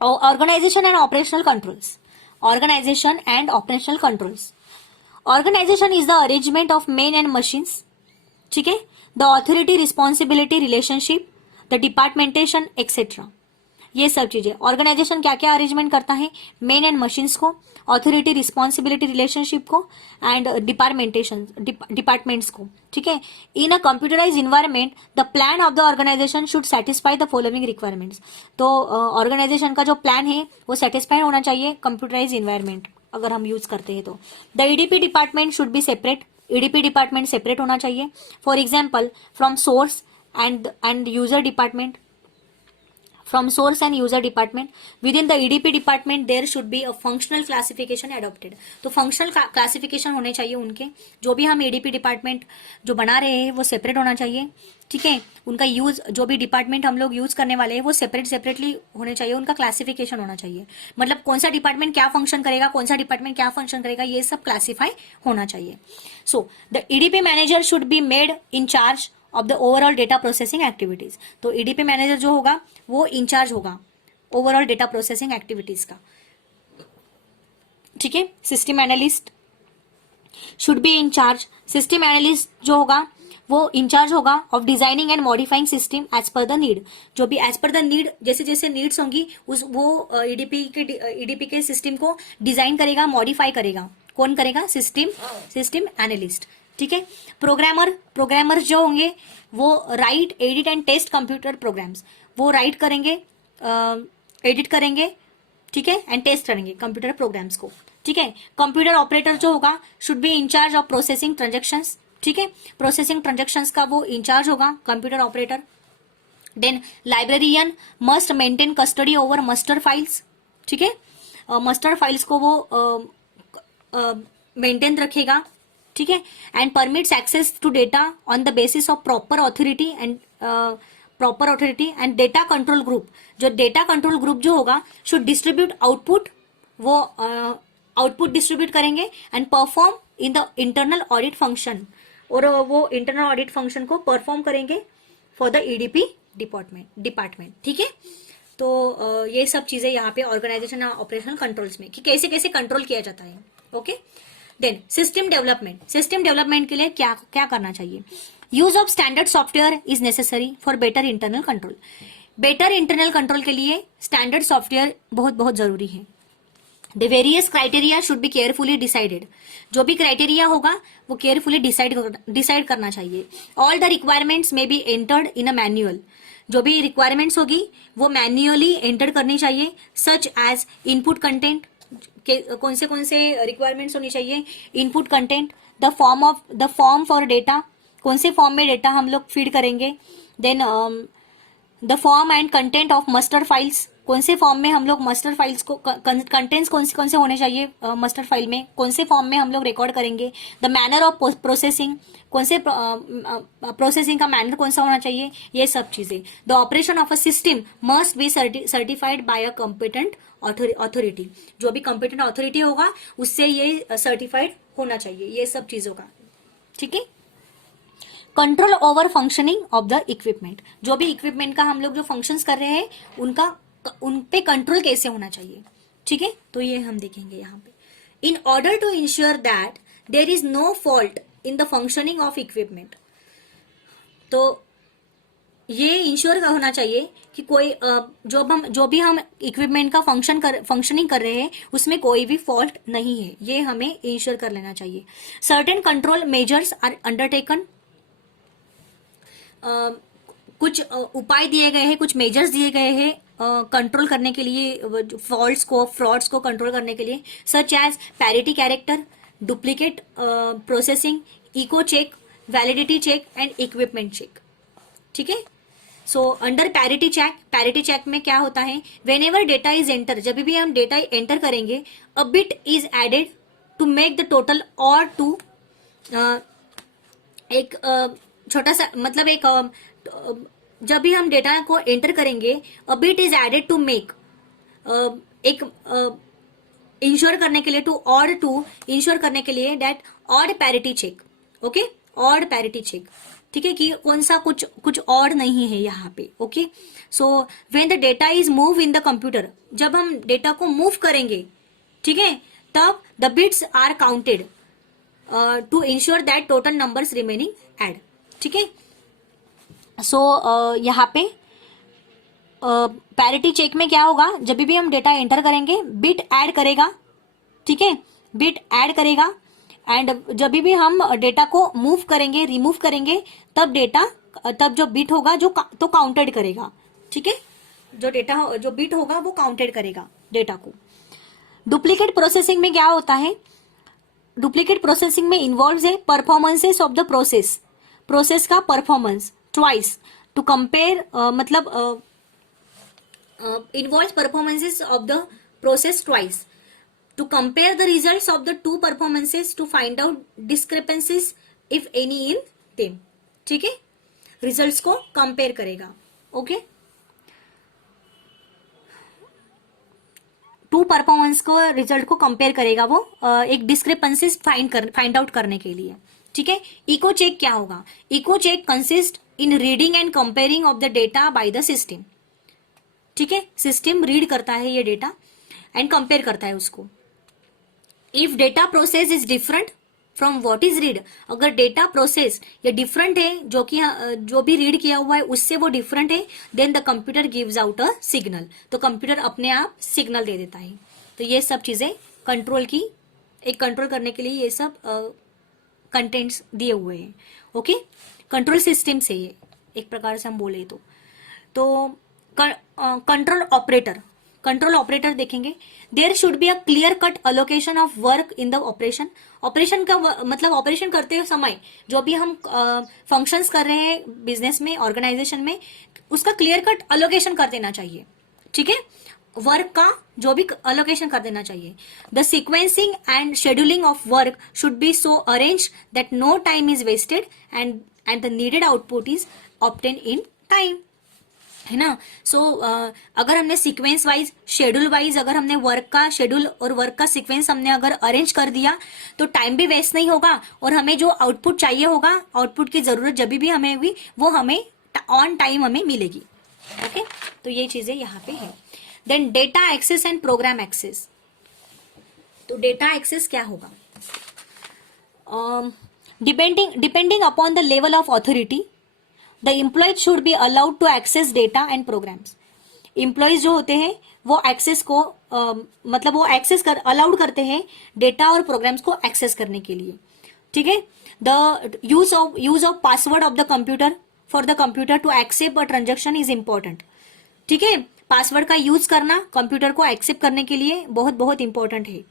organization and operational controls, organization and operational controls. Organization is the arrangement of men and machines. ठीक है, the authority responsibility relationship, the departmentation etcetera, ये सब चीजें। ऑर्गेनाइजेशन क्या क्या अरेंजमेंट करता है, मेन एंड मशीन्स को, ऑथोरिटी रिस्पॉन्सिबिलिटी रिलेशनशिप को एंड डिपार्टमेंटेशन डिपार्टमेंट्स को। ठीक है, in a computerise environment the plan of the organization should satisfy the following requirements. तो ऑर्गेनाइजेशन का जो प्लान है वो सेटिस्फाई होना चाहिए कंप्यूटराइज इन्वायरमेंट अगर हम यूज करते हैं तो। The EDP department should be separate, EDP department separate होना चाहिए। For example from source and user department, from source and user department within the EDP department there should be a functional classification adopted। तो functional classification होने चाहिए उनके, जो भी हम EDP department जो बना रहे हैं वो सेपरेट होना चाहिए। ठीक है, उनका यूज, जो भी डिपार्टमेंट हम लोग यूज करने वाले हैं वो सेपरेटली होने चाहिए, उनका क्लासिफिकेशन होना चाहिए। मतलब कौन सा डिपार्टमेंट क्या फंक्शन करेगा, कौन सा डिपार्टमेंट क्या फंक्शन करेगा, ये सब क्लासिफाई होना चाहिए। So the EDP manager should be made in charge of the overall data processing activities. तो ईडीपी मैनेजर जो होगा वो इंचार्ज होगा ओवरऑल डेटा प्रोसेसिंग एक्टिविटीज का। ठीक है। System analyst should be in charge, system analyst जो होगा वो इंचार्ज होगा of designing and modifying system as per the need, जो भी एज पर द नीड, जैसे जैसे नीड्स होंगी उस वो ईडीपी के सिस्टम को डिजाइन करेगा, मॉडिफाई करेगा। कौन करेगा? System analyst. ठीक है। प्रोग्रामर जो होंगे वो write, edit and test computer programs, वो राइट करेंगे, एडिट करेंगे, ठीक है, एंड टेस्ट करेंगे कंप्यूटर प्रोग्राम्स को। ठीक है। कंप्यूटर ऑपरेटर जो होगा should be in charge of processing transactions. ठीक है। प्रोसेसिंग ट्रांजेक्शंस का वो इंचार्ज होगा computer operator. Then librarian must maintain custody over master files. ठीक है। मास्टर फाइल्स को वो मेंटेन रखेगा। ठीक है। And permits access to data on the basis of proper authority and data control group, जो डेटा कंट्रोल ग्रुप जो होगा शुड डिस्ट्रीब्यूट आउटपुट, वो आउटपुट डिस्ट्रीब्यूट करेंगे and perform in the internal audit function, और वो इंटरनल ऑडिट फंक्शन को perform करेंगे for the EDP department. ठीक है। तो ये सब चीजें यहाँ पे ऑर्गेनाइजेशन ऑपरेशनल कंट्रोल्स में कि कैसे कैसे कंट्रोल किया जाता है। ओके। देन सिस्टम डेवलपमेंट के लिए क्या क्या करना चाहिए? Use of standard software is necessary for better internal control. Better internal control के लिए स्टैंडर्ड सॉफ्टवेयर बहुत बहुत जरूरी है। The various criteria should be carefully decided, जो भी क्राइटेरिया होगा वो केयरफुली डिसाइड करना चाहिए। ऑल द रिक्वायरमेंट्स में be entered in a manual, जो भी रिक्वायरमेंट्स होगी वो मैन्युअली एंटर करनी चाहिए। सच एज इनपुट कंटेंट, कौन से रिक्वायरमेंट्स होनी चाहिए? Input content, the form for data, कौन से फॉर्म में डेटा हम लोग फीड करेंगे। Then the form and content of master files, कौन से फॉर्म में हम लोग मास्टर फाइल्स को, कंटेंट्स कौन से होने चाहिए मास्टर फाइल में, कौन से फॉर्म में हम लोग रिकॉर्ड करेंगे। द मैनर ऑफ प्रोसेसिंग, कौन से प्रोसेसिंग का मैनर कौन सा होना चाहिए, ये सब चीजें। The operation of a system must be certified by a competent authority, जो भी कॉम्पिटेंट अथॉरिटी होगा उससे ये सर्टिफाइड होना चाहिए, ये सब चीजों का। ठीक है। Control over functioning of the equipment, जो भी इक्विपमेंट का हम लोग जो फंक्शंस कर रहे हैं उन पे कंट्रोल कैसे होना चाहिए। ठीक है। तो ये हम देखेंगे यहाँ पे। In order to ensure that there is no fault in the functioning of equipment, तो ये इंश्योर होना चाहिए कि कोई जो भी हम इक्विपमेंट का फंक्शनिंग कर रहे हैं उसमें कोई भी फॉल्ट नहीं है, ये हमें इंश्योर कर लेना चाहिए। Certain control measures are undertaken, कुछ उपाय दिए गए हैं, कुछ मेजर्स दिए गए हैं कंट्रोल करने के लिए, फ्रॉड्स को कंट्रोल करने के लिए। Such as parity character, duplicate processing, echo check, validity check and equipment check. ठीक है। सो अंडर पैरिटी चेक में क्या होता है? Whenever data is enter, जब भी हम डेटा एंटर करेंगे, a bit is added to make the total, और टू एक छोटा सा मतलब एक जब भी हम डेटा को एंटर करेंगे, a bit is added to make, एक इंश्योर करने के लिए, टू इंश्योर करने के लिए that odd parity check. Okay. Odd parity check. ठीक है, कि कौन सा कुछ ऑड नहीं है यहाँ पे। Okay. So when the data is move in the computer, जब हम डेटा को मूव करेंगे, ठीक है, तब the bits are counted to ensure that total numbers remaining add. ठीक है। सो यहाँ पे पैरिटी चेक में क्या होगा? जब भी हम डेटा एंटर करेंगे बिट ऐड करेगा। ठीक है। बिट ऐड करेगा एंड जब भी हम डेटा को मूव करेंगे, रिमूव करेंगे, तब जो बिट होगा तो काउंटेड करेगा। ठीक है। जो बिट होगा वो काउंटेड करेगा डेटा को। डुप्लीकेट प्रोसेसिंग में क्या होता है? डुप्लीकेट प्रोसेसिंग में इन्वॉल्व है परफॉर्मेंसेस ऑफ द प्रोसेस का परफॉर्मेंस ट्वाइस टू कंपेयर, मतलब involves performances of the process twice to compare the results of the two performances to find out discrepancies if any in them. ठीक है। Results को compare करेगा। Okay. To performance को result को compare करेगा वो एक डिस्क्रिपेंसीज फाइंड आउट करने के लिए। ठीक है। इको चेक क्या होगा? Echo check consist in reading and comparing of the data by the system. ठीक है। सिस्टम रीड करता है ये डेटा एंड कंपेयर करता है उसको। If data process is different from what is read, अगर डेटा प्रोसेस ये डिफरेंट है, जो कि जो भी रीड किया हुआ है उससे वो डिफरेंट है, then the computer gives out a signal, तो कंप्यूटर अपने आप सिग्नल दे देता है। तो ये सब चीजें कंट्रोल की, एक कंट्रोल करने के लिए ये सब कंटेंट्स दिए हुए हैं। ओके, कंट्रोल सिस्टम से ये एक प्रकार से हम बोले तो कंट्रोल ऑपरेटर देखेंगे। There should be a clear cut allocation of work in the operation. Operation का मतलब ऑपरेशन करते समय जो भी हम फंक्शंस कर रहे हैं बिजनेस में, ऑर्गेनाइजेशन में, उसका क्लियर कट अलोकेशन कर देना चाहिए। ठीक है, वर्क का जो भी अलोकेशन कर देना चाहिए। The sequencing and scheduling of work should be so arrange that no time is wasted and the needed output is obtain in time, है ना। सो अगर हमने सीक्वेंस वाइज, शेड्यूल वाइज अगर हमने वर्क का शेड्यूल और वर्क का सीक्वेंस हमने अगर अरेंज कर दिया तो टाइम भी वेस्ट नहीं होगा और हमें जो आउटपुट चाहिए होगा, आउटपुट की जरूरत जब भी हमें होगी वो हमें ऑन टाइम हमें मिलेगी। ओके, तो ये चीजें यहाँ पे है। Then data access and program access. तो डेटा एक्सेस क्या होगा? Depending upon the level of authority the employees should be allowed to access data and programs. Employees जो होते हैं वो एक्सेस को मतलब वो एक्सेस कर अलाउड करते हैं डेटा और प्रोग्राम्स को एक्सेस करने के लिए। ठीक है, the use of password of the computer for the computer to accept a transaction is important. ठीक है, पासवर्ड का यूज करना कंप्यूटर को एक्सेप्ट करने के लिए बहुत बहुत इंपॉर्टेंट है।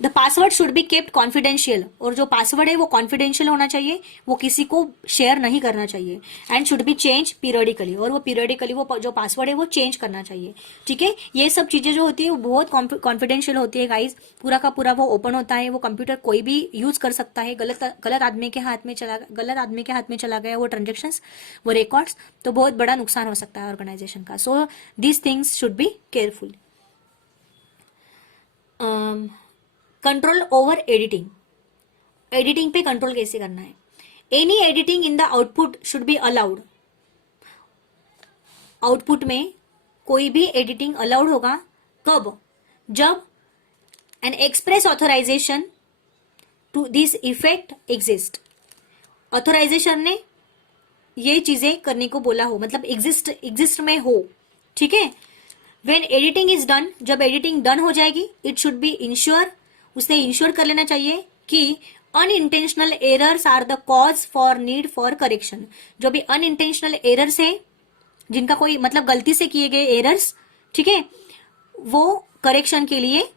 The password should be kept confidential, और जो पासवर्ड है वो कॉन्फिडेंशियल होना चाहिए, वो किसी को शेयर नहीं करना चाहिए। And should be change periodically, और वो पीरियडिकली वो जो पासवर्ड है वो चेंज करना चाहिए। ठीक है, ये सब चीजें जो होती है वो बहुत कॉन्फिडेंशियल होती है गाइज। पूरा का पूरा वो ओपन होता है, वो कंप्यूटर कोई भी यूज कर सकता है। गलत आदमी के हाथ में चला गया वो ट्रांजेक्शन, वो रिकॉर्ड्स, तो बहुत बड़ा नुकसान हो सकता है ऑर्गेनाइजेशन का। So these things should be careful. Control over editing. Editing पे कंट्रोल कैसे करना है? Any editing in the output should be allowed. Output में कोई भी एडिटिंग अलाउड होगा कब? जब an express authorisation to this effect exist. Authorisation ने ये चीजें करने को बोला हो, मतलब एग्जिस्ट में हो। ठीक है, व्हेन एडिटिंग इज डन, जब एडिटिंग डन हो जाएगी, इट शुड बी इंश्योर, उसने इंश्योर कर लेना चाहिए कि unintentional errors are the cause for need for correction. जो भी अनइंटेंशनल एरर्स है, जिनका कोई मतलब गलती से किए गए एरर्स, ठीक है, वो करेक्शन के लिए,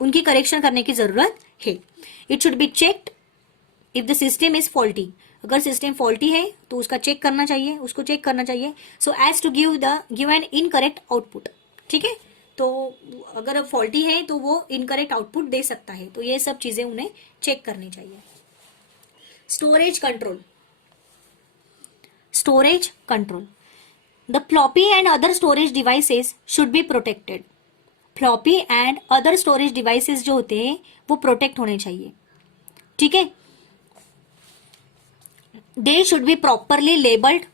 उनकी करेक्शन करने की जरूरत है। It should be checked if the system is faulty. अगर सिस्टम फॉल्टी है तो उसको चेक करना चाहिए, so as to give an incorrect output. ठीक है, तो अगर फॉल्टी है तो वो इनकरेक्ट आउटपुट दे सकता है, तो ये सब चीजें उन्हें चेक करनी चाहिए। Storage control. The floppy and other storage devices should be protected. Floppy and other storage devices जो होते हैं वो प्रोटेक्ट होने चाहिए। ठीक है, they should be properly labelled,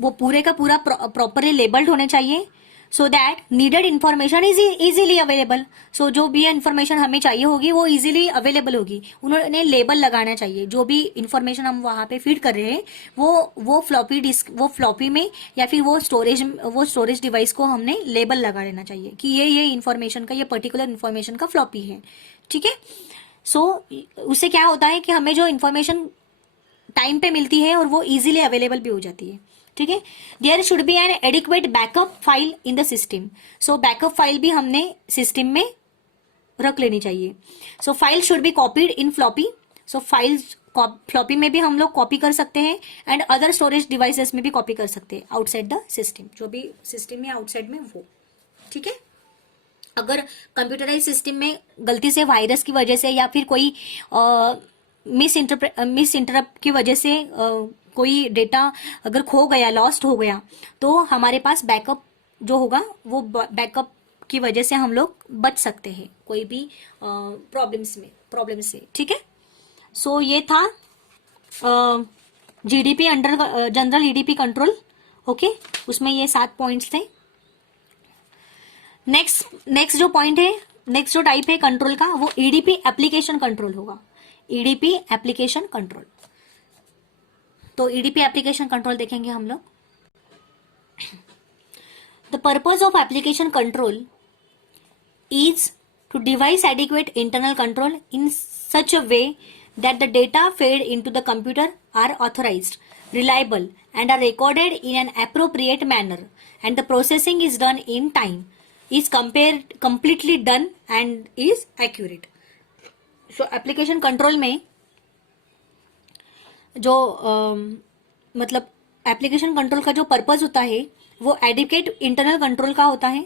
वो पूरे का पूरा प्रॉपरली लेबल्ड होने चाहिए, so that needed information is easily available. So जो भी इंफॉर्मेशन हमें चाहिए होगी वो इजीली अवेलेबल होगी। उन्होंने लेबल लगाना चाहिए, जो भी इंफॉर्मेशन हम वहां पे फीड कर रहे हैं वो फ्लॉपी डिस्क, वो फ्लॉपी में या फिर वो स्टोरेज डिवाइस को हमने लेबल लगा लेना चाहिए कि ये इंफॉर्मेशन का, ये पर्टिकुलर इंफॉर्मेशन का फ्लॉपी है। ठीक है, सो उससे क्या होता है कि हमें जो इंफॉर्मेशन टाइम पे मिलती है और वो इजीली अवेलेबल भी हो जाती है। ठीक है, there should be an adequate backup file in the system. So backup file भी हमने सिस्टम में रख लेनी चाहिए। So file should be copied in floppy. So files floppy में भी हम लोग कॉपी कर सकते हैं एंड अदर स्टोरेज डिवाइसेस में भी कॉपी कर सकते हैं आउटसाइड द सिस्टम, जो भी सिस्टम में आउटसाइड में वो। ठीक है, अगर कंप्यूटराइज सिस्टम में गलती से वायरस की वजह से या फिर कोई मिस इंटरप्ट की वजह से कोई डेटा अगर खो गया, लॉस्ट हो गया, तो हमारे पास बैकअप जो होगा वो बैकअप की वजह से हम लोग बच सकते हैं कोई भी प्रॉब्लम से। ठीक है, सो ये था GDP under general EDP control. Okay, उसमें ये 7 पॉइंट्स थे। नेक्स्ट जो पॉइंट है नेक्स्ट जो टाइप है कंट्रोल का वो ईडीपी एप्लीकेशन कंट्रोल होगा, ईडीपी एप्लीकेशन कंट्रोल। तो ईडीपी एप्लीकेशन कंट्रोल देखेंगे हम लोग। The purpose of application control is to devise adequate internal control in such a way that the data fed into the computer are authorized, reliable, and are recorded in an appropriate manner, and the processing is done in time, is completely done and is accurate. So application control में जो मतलब application control का जो purpose होता है वो adequate internal control का होता है,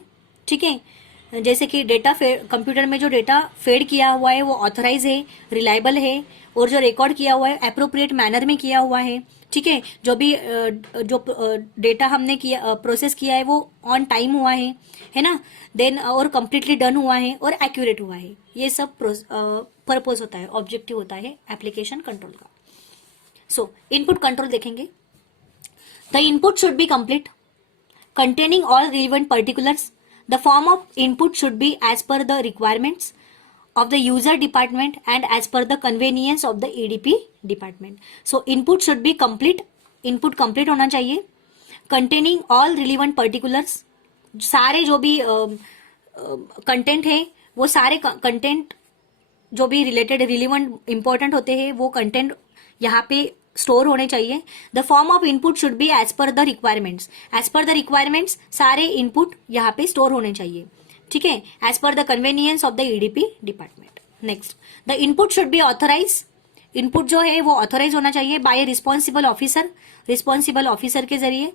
ठीक है। जैसे कि डेटा कंप्यूटर में जो डेटा फेड किया हुआ है वो ऑथराइज है, रिलायबल है, और जो रिकॉर्ड किया हुआ है अप्रोप्रिएट मैनर में किया हुआ है, ठीक है। जो भी जो डेटा हमने किया प्रोसेस किया है वो ऑन टाइम हुआ है ना, देन और कंप्लीटली डन हुआ है और एक्यूरेट हुआ है। ये सब पर्पज होता है, ऑब्जेक्टिव होता है एप्लीकेशन कंट्रोल का। सो इनपुट कंट्रोल देखेंगे। The input should B complete, containing all relevant particulars. The form of input should be as per the requirements of the user department and as per the convenience of the EDP department. So input should be complete, input complete होना चाहिए, containing all relevant particulars, सारे जो भी content है वो सारे content जो भी रिलेटेड रिलीवेंट इंपॉर्टेंट होते हैं वो कंटेंट यहाँ पे स्टोर होने चाहिए। The form of input should be as per the requirements, as per the requirements सारे इनपुट यहाँ पे स्टोर होने चाहिए, ठीक है, as per the convenience of the EDP department. Next, the input should be authorise, input जो है वो ऑथराइज होना चाहिए by a responsible officer, responsible officer के जरिए,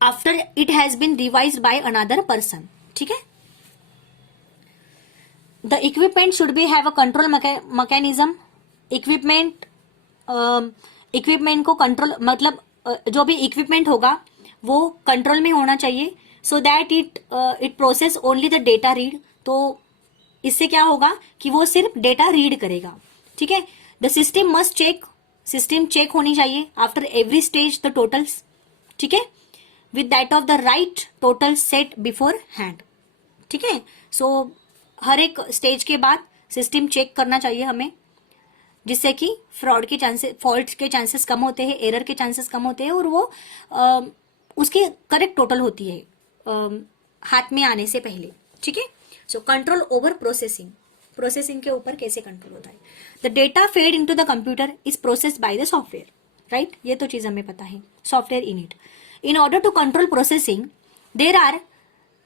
after it has been revised by another person, ठीक है। The equipment should B have a control mechanism, equipment को कंट्रोल मतलब जो भी इक्विपमेंट होगा वो कंट्रोल में होना चाहिए, so that it process only the data read. तो इससे क्या होगा कि वो सिर्फ डेटा रीड करेगा, ठीक है। The system must check, system check होनी चाहिए after every stage the totals, ठीक है, with that of the right total set beforehand, ठीक है। सो हर एक स्टेज के बाद सिस्टम चेक करना चाहिए हमें, जिससे कि फ्रॉड के चांसेस, फॉल्ट के चांसेस कम होते हैं, एरर के चांसेस कम होते हैं और वो उसकी करेक्ट टोटल होती है हाथ में आने से पहले, ठीक है। So control over processing, processing के ऊपर कैसे कंट्रोल होता है। The data fed into the computer is processed by the software, right, ये तो चीज हमें पता है, software in it. In order to control processing there are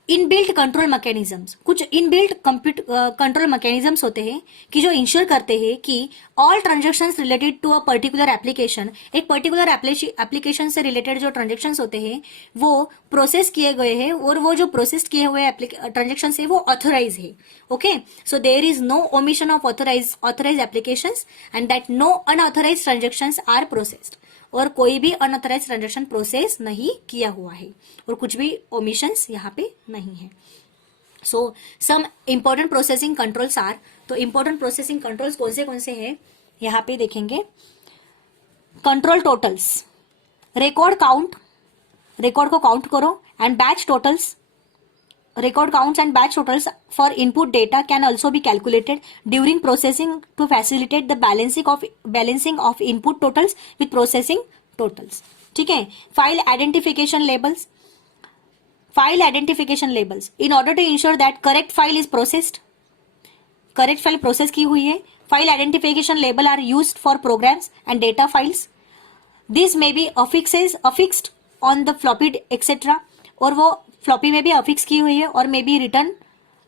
inbuilt control mechanisms, कुछ इनबिल्ट कंट्रोल मैकेनिज्म्स होते हैं कि जो इंश्योर करते हैं कि all transactions related to a particular application, एक पर्टिकुलर एप्लीकेशन से रिलेटेड जो ट्रांजैक्शंस होते हैं वो प्रोसेस किए गए हैं और वो जो प्रोसेस किए हुए ट्रांजैक्शंस है वो ऑथोराइज है, okay. So there is no omission of authorise applications and that no unauthorise transactions are processed, और कोई भी अनऑथराइज ट्रांजैक्शन प्रोसेस नहीं किया हुआ है और कुछ भी ओमिशंस यहाँ पे नहीं है। So some important processing controls are, तो इंपॉर्टेंट प्रोसेसिंग कंट्रोल्स कौन से हैं यहाँ पे देखेंगे। Control totals, record count, record को काउंट करो, and batch totals, record counts and batch totals for input data can also be calculated during processing to facilitate the balancing of input totals with processing totals, ठीक है। file identification labels, file identification labels in order to ensure that correct file is processed, correct file process की हुई है। file identification label are used for programs and data files, these may be affixed on the floppy etc, और वो floppy में भी affix की हुई है और may be return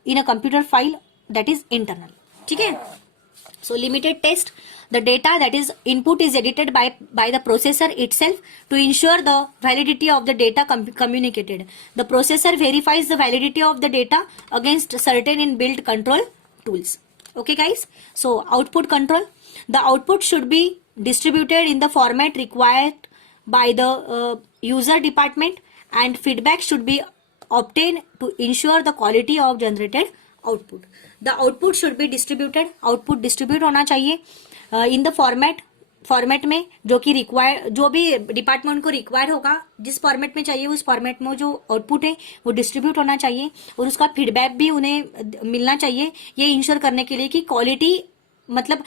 in a computer file that is internal, ठीक है। So limited test, the data that is input is edited by the processor itself to ensure the validity of the data communicated. The processor verifies the validity of the data against certain inbuilt control tools, okay guys. So output control, the output should be distributed in the format required by the user department and feedback should be obtained to ensure the quality of generated output. The output should be distributed, output distribute होना चाहिए in the format format में जो कि require, जो भी department को require होगा, जिस फॉर्मेट में चाहिए उस फॉर्मेट में जो आउटपुट है वो डिस्ट्रीब्यूट होना चाहिए और उसका फीडबैक भी उन्हें मिलना चाहिए, ये इंश्योर करने के लिए कि क्वालिटी, मतलब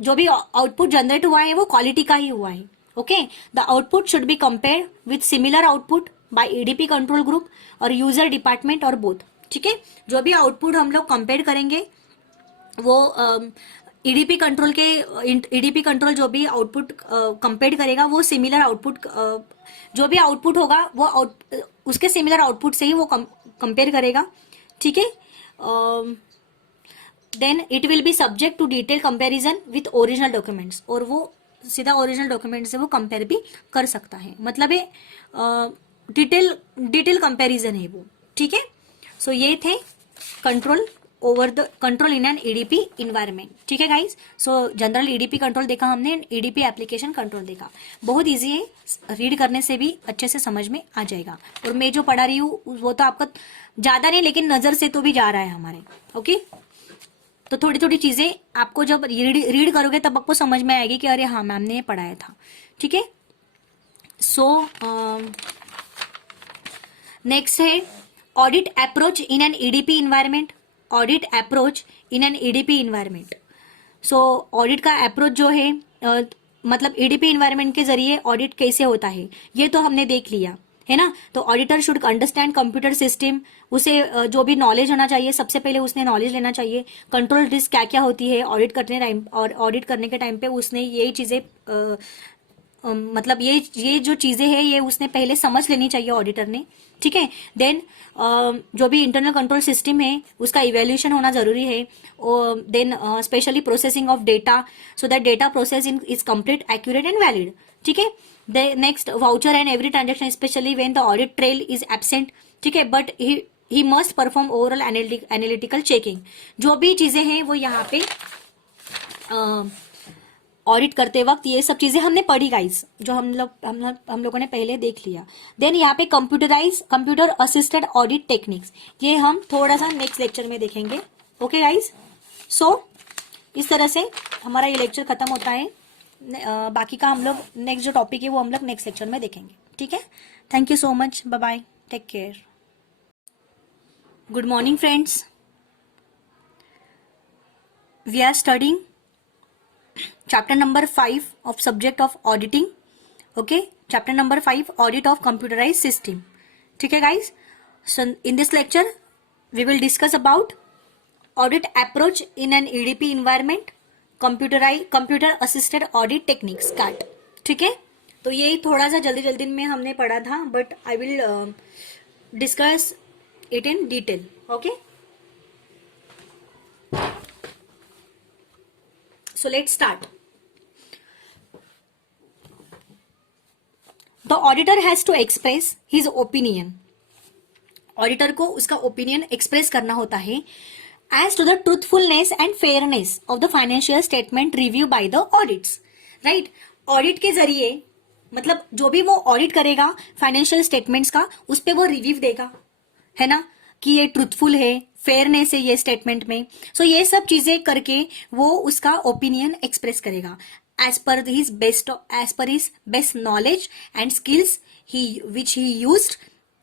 जो भी आउटपुट जनरेट हुआ है वो क्वालिटी का ही हुआ है। Okay, the output should be compare with similar output by EDP control group और यूजर डिपार्टमेंट और बोथ। ठीक है, जो भी आउटपुट हम लोग कंपेयर करेंगे वो ईडीपी कंट्रोल के, ईडीपी कंट्रोल जो भी आउटपुट कंपेयर करेगा वो सिमिलर आउटपुट, जो भी आउटपुट होगा वो उसके सिमिलर आउटपुट से ही वो कंपेयर करेगा। ठीक है, then it will be subject to detail comparison with original documents, और वो सीधा ओरिजिनल डॉक्यूमेंट से वो कंपेयर भी कर सकता है, मतलब ये डिटेल कंपैरिजन है वो। ठीक है, सो ये थे control over the control in an EDP environment. ठीक है गाइज, सो जनरल ईडीपी कंट्रोल देखा हमने, ईडीपी एप्लीकेशन कंट्रोल देखा। बहुत इजी है, रीड करने से भी अच्छे से समझ में आ जाएगा, और मैं जो पढ़ा रही हूँ वो तो आपका ज्यादा नहीं लेकिन नजर से तो भी जा रहा है हमारे। ओके, तो थोड़ी थोड़ी चीजें आपको जब रीड करोगे तब आपको समझ में आएगी कि अरे हाँ मैम ने ये पढ़ाया था। ठीक है, सो नेक्स्ट है audit approach in an EDP environment. Audit approach in an EDP environment, so audit का अप्रोच जो है मतलब ईडीपी इन्वायरमेंट के जरिए ऑडिट कैसे होता है ये तो हमने देख लिया है ना। तो auditor should understand computer system, उसे जो भी नॉलेज होना चाहिए, सबसे पहले उसने नॉलेज लेना चाहिए कंट्रोल रिस्क क्या क्या होती है ऑडिट करने टाइम, और ऑडिट करने के टाइम पे उसने यही चीजें मतलब ये जो चीजें हैं ये उसने पहले समझ लेनी चाहिए ऑडिटर ने। ठीक है, देन जो भी इंटरनल कंट्रोल सिस्टम है उसका इवेल्यूशन होना जरूरी है, और then specially processing of data so that data process in is complete, accurate and valid. ठीक है, next voucher and every transaction specially when the audit trail is absent. ठीक है, but he must perform overall analytical checking. जो भी चीजें हैं वो यहाँ पे ऑडिट करते वक्त ये सब चीजें हमने पढ़ी गाइस, जो हम लोगों ने पहले देख लिया। देन यहाँ पे कंप्यूटर असिस्टेड ऑडिट टेक्निक्स, ये हम थोड़ा सा नेक्स्ट लेक्चर में देखेंगे। ओके गाइस, सो इस तरह से हमारा ये लेक्चर खत्म होता है। बाकी का हम लोग नेक्स्ट जो टॉपिक है वो हम लोग नेक्स्ट लेक्चर में देखेंगे। ठीक है, thank you so much, bye bye, take care. Good morning friends, we are studying chapter number 5 of subject of auditing. Okay, chapter number 5 audit of computerized system. ठीक है guys, so in this lecture we will discuss about audit approach in an EDP environment, computer assisted audit techniques CAT. ठीक है, तो ये थोड़ा सा जल्दी में हमने पढ़ा था, but I will discuss it in detail. Okay, so let's start. The auditor has to express his opinion. Auditor को उसका ओपिनियन एक्सप्रेस करना होता है as to the truthfulness and fairness of the financial statement review by the audits. Right, audit के जरिए मतलब जो भी वो ऑडिट करेगा फाइनेंशियल स्टेटमेंट्स का, उस पर वो रिव्यू देगा, है ना, कि ये ट्रूथफुल है, फेयरनेस है ये स्टेटमेंट में। सो ये सब चीजें करके वो उसका ओपिनियन एक्सप्रेस करेगा as per his best knowledge and skills which he used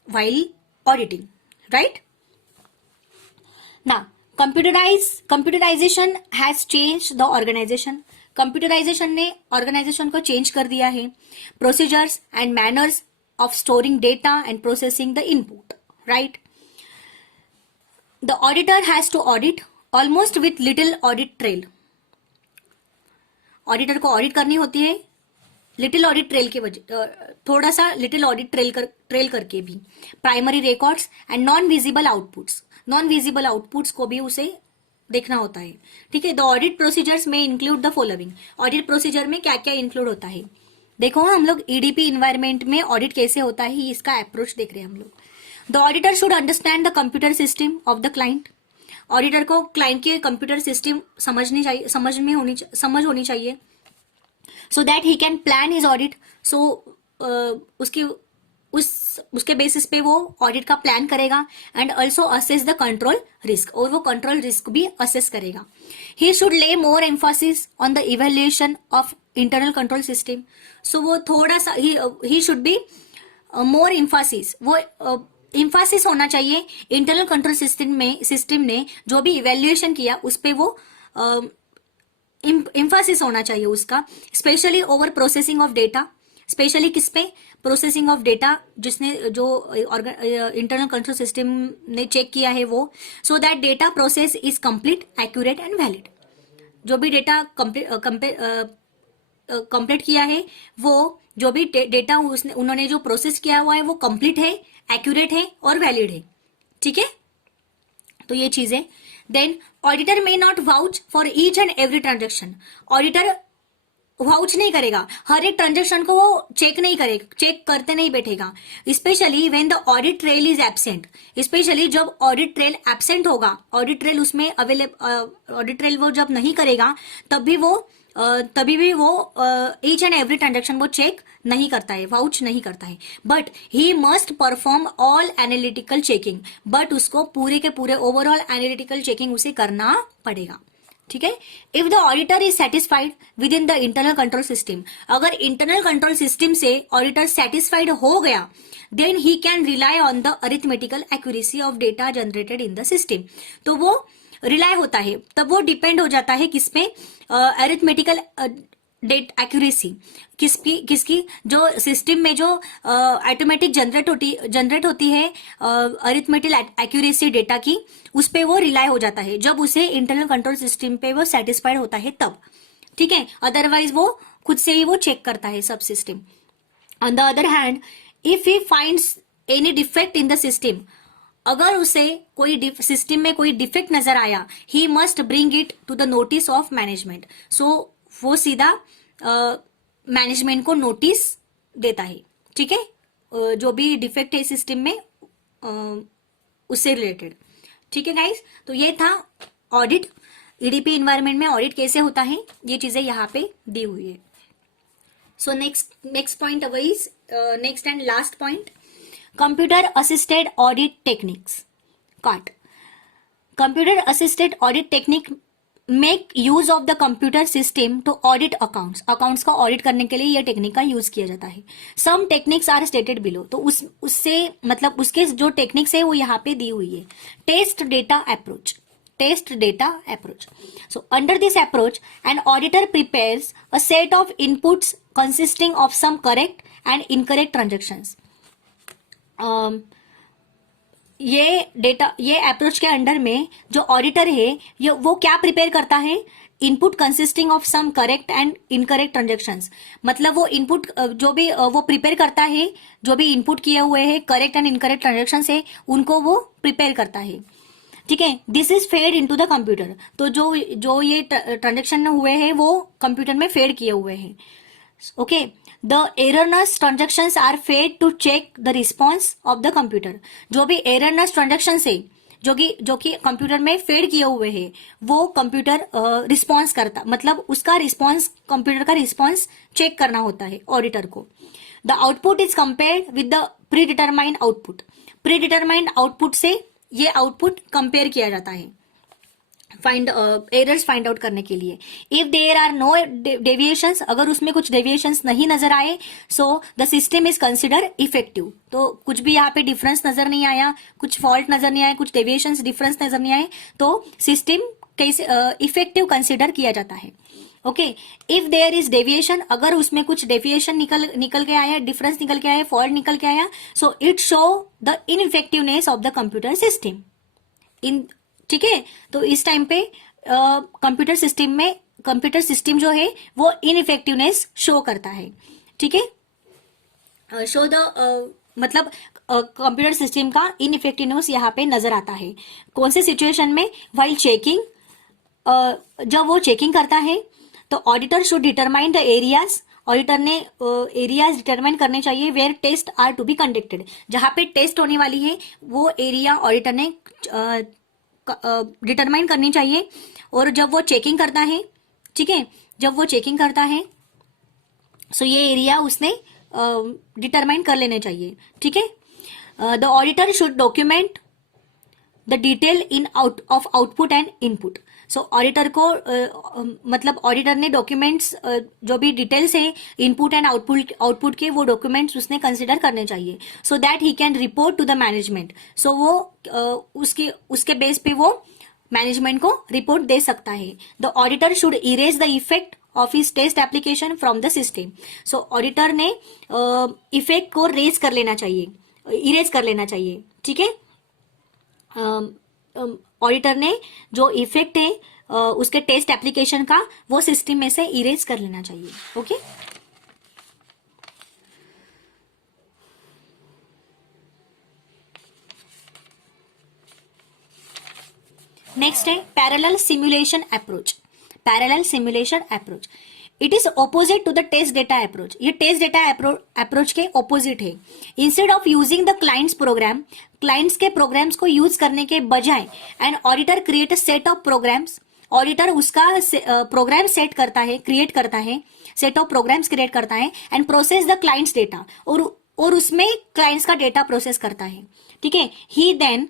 while auditing. Right now, computerization has changed the organization. Computerisation ने ऑर्गेनाइजेशन को चेंज कर दिया है। Procedures and manners of storing data and processing the input. Right, the auditor has to audit almost with little audit trail. Auditor को audit करनी होती है little audit trail के वजह, थोड़ा सा लिटिल ऑडिट ट्रेल करके भी। Primary records and non visible outputs को भी उसे देखना होता है। ठीक है, द ऑडिट प्रोसीजर्स में include the following. Audit procedure में क्या क्या इंक्लूड होता है, देखो हम लोग ईडीपी इन्वायरमेंट में ऑडिट कैसे होता है इसका अप्रोच देख रहे हैं हम लोग। The auditor should understand the computer system of the client. Auditor को क्लाइंट के कंप्यूटर सिस्टम समझ होनी चाहिए so that he can plan his audit. So उसकी उस उसके बेसिस पे वो ऑडिट का प्लान करेगा and also assess the control risk, और वो कंट्रोल रिस्क भी असेस करेगा. He should lay more emphasis on the evaluation of internal control system. So वो थोड़ा सा he should be more emphasis, वो एम्फोसिस होना चाहिए इंटरनल कंट्रोल सिस्टम ने जो भी इवेल्युएशन किया उस पे वो एम्फोसिस होना चाहिए उसका, specially over processing of data. Specially किस पे? प्रोसेसिंग ऑफ डेटा, जिसने जो इंटरनल कंट्रोल सिस्टम ने चेक किया है वो, सो that data process is complete, accurate and valid. जो भी डेटा कंप्लीट किया है वो, जो भी डेटा उन्होंने जो प्रोसेस किया हुआ है वो कंप्लीट है, एक्यूरेट है और वैलिड है. ठीक है, तो ये चीजें. Then auditor may not vouch for each and every transaction. Auditor vouch नहीं करेगा, हर एक ट्रांजेक्शन को वो चेक नहीं करेगा, चेक करते नहीं बैठेगा. Specially when the audit trail is absent. Specially जब ऑडिट ट्रेल एब्सेंट होगा, ऑडिट ट्रेल उसमें ऑडिट ट्रेल वो जब नहीं करेगा तभी भी वो ईच एंड एवरी ट्रांजेक्शन वो चेक नहीं करता है, वाउच नहीं करता है. But he must perform all analytical checking. But उसको पूरे के पूरे ओवरऑल एनालिटिकल चेकिंग उसे करना पड़ेगा. ठीक है. If the auditor is satisfied with in the internal control system, अगर इंटरनल कंट्रोल सिस्टम से ऑडिटर सेटिस्फाइड हो गया, then he can rely on the arithmetical accuracy of data generated in the system. तो वो रिलाई होता है, तब वो डिपेंड हो जाता है किस पे? अरिथमेटिकल डेट एक्यूरेसी किसकी? जो सिस्टम में जो ऑटोमेटिक जनरेट होती है अरिथमेटिकल एक्यूरेसी डेटा की, उस पे वो रिलाई हो जाता है जब उसे इंटरनल कंट्रोल सिस्टम पे वो सेटिस्फाइड होता है तब. ठीक है, अदरवाइज वो खुद से ही वो चेक करता है सब system. On the other hand, if he finds any defect in the system, अगर उसे कोई सिस्टम में कोई डिफेक्ट नजर आया, he must bring it to the notice of management. So वो सीधा मैनेजमेंट को नोटिस देता है. ठीक है, जो भी डिफेक्ट है सिस्टम में उससे रिलेटेड. ठीक है गाइस, तो ये था ऑडिट. ईडीपी इन्वायरमेंट में ऑडिट कैसे होता है, ये चीजें यहाँ पे दी हुई है. So next point is next and last point, computer assisted audit techniques. CAAT. Computer assisted audit technique make use of the computer system to audit accounts का ऑडिट करने के लिए यह टेक्निक का यूज किया जाता है. Some techniques are stated below. तो उससे मतलब उसके जो टेक्निक्स है वो यहाँ पे दी हुई है. Test data approach. So under this approach, an auditor prepares a set of inputs consisting of some correct and incorrect transactions. ये अप्रोच के अंडर में जो ऑडिटर है वो क्या प्रिपेयर करता है? Input consisting of some correct and incorrect transactions. मतलब वो इनपुट जो भी वो प्रिपेयर करता है, जो भी इनपुट किए हुए हैं करेक्ट एंड इनकरेक्ट ट्रांजेक्शंस है उनको वो प्रिपेयर करता है. ठीक है, this is fed into the computer. तो जो ये ट्रांजेक्शन हुए हैं वो कंप्यूटर में फेड किए हुए हैं. Okay, the erroneous transactions are fed to check the response of the computer. जो भी एररनेस ट्रांजेक्शन है जो कि कंप्यूटर में फेड किए हुए हैं वो कंप्यूटर रिस्पॉन्स करता, मतलब उसका रिस्पॉन्स, कंप्यूटर का रिस्पॉन्स चेक करना होता है ऑडिटर को. The output is compared with the pre determined output. Pre determined output से ये आउटपुट कंपेयर किया जाता है एरर्स फाइंड आउट करने के लिए. If there are no deviations, अगर उसमें कुछ डेविएशंस नहीं नजर आए, so the system is consider effective. तो कुछ भी यहाँ पे डिफरेंस नजर नहीं आया, कुछ फॉल्ट नजर नहीं आया, कुछ डेविएशंस डिफरेंस नजर नहीं आए, तो सिस्टम कैसे इफेक्टिव कंसिडर किया जाता है. Okay, if there is deviation, अगर उसमें कुछ डेविएशन निकल के आया, डिफरेंस निकल के आया, फॉल्ट निकल के आया, so it show the इनइफेक्टिवनेस of the computer system. ठीक है, तो इस टाइम पे कंप्यूटर सिस्टम जो है वो इनइफेक्टिवनेस शो करता है. ठीक है, शो द मतलब कंप्यूटर सिस्टम का इनइफेक्टिवनेस यहाँ पे नजर आता है. कौन से सिचुएशन में? व्हाइल चेकिंग, जब वो चेकिंग करता है तो auditor should determine the areas. Auditor ने एरियाज डिटरमाइन करने चाहिए where test are to be conducted. जहां पे टेस्ट होने वाली है वो एरिया ऑडिटर ने डिटरमाइन करनी चाहिए. और जब वो चेकिंग करता है, ठीक है, जब वो चेकिंग करता है सो ये एरिया उसने डिटरमाइन कर लेने चाहिए. ठीक है, the auditor should document the detail in out of output and input. So auditor को मतलब ऑडिटर ने डॉक्यूमेंट्स जो भी डिटेल्स है इनपुट एंड आउटपुट के, वो डॉक्यूमेंट्स उसने कंसिडर करने चाहिए, so that he can report to the management. So वो उसके बेस पे वो मैनेजमेंट को रिपोर्ट दे सकता है। The auditor should erase the effect of his test application from the system. So auditor ने इफेक्ट को रेज कर लेना चाहिए, इरेज कर लेना चाहिए, ठीक है। ऑडिटर ने जो इफेक्ट है उसके टेस्ट एप्लीकेशन का, वो सिस्टम में से इरेज कर लेना चाहिए। ओके, नेक्स्ट है parallel simulation approach. Parallel simulation approach it is opposite to the test data approach. ये टेस्ट डेटा अप्रोच के ऑपोजिट है। Instead of using the client's program, clients के प्रोग्राम्स को यूज करने के बजाय and auditor create a set of programs, auditor उसका program set करता है, क्रिएट करता है, सेट ऑफ प्रोग्राम्स क्रिएट करता है and process the clients data, और उसमें क्लाइंट्स का डेटा प्रोसेस करता है, ठीक है। He then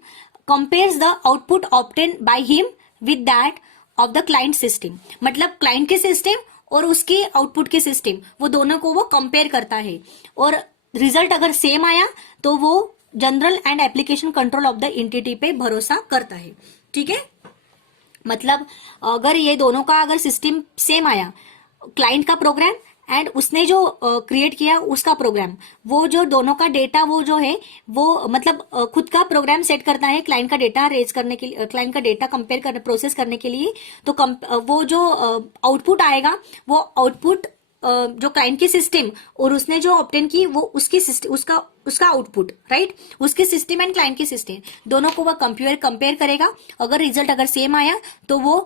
compares the output obtain by him with that of the client system. मतलब क्लाइंट के सिस्टम और उसके आउटपुट के सिस्टम, वो दोनों को वो कंपेयर करता है, और रिजल्ट अगर सेम आया तो वो general and application control of the entity पे भरोसा करता है, ठीक है। मतलब अगर ये दोनों का अगर सिस्टम सेम आया, क्लाइंट का प्रोग्राम एंड उसने जो क्रिएट किया उसका प्रोग्राम, वो जो दोनों का डेटा वो जो है वो मतलब खुद का प्रोग्राम सेट करता है क्लाइंट का डेटा रेज करने के लिए, क्लाइंट का डेटा कंपेयर करने, प्रोसेस करने के लिए। तो वो जो आउटपुट आएगा, वो आउटपुट जो क्लाइंट की सिस्टम और उसने जो ऑब्टेन की वो उसकी सिस्टम, उसका आउटपुट, राइट, उसके सिस्टम एंड क्लाइंट की सिस्टम दोनों को वो कंपेयर करेगा। अगर रिजल्ट अगर सेम आया तो वो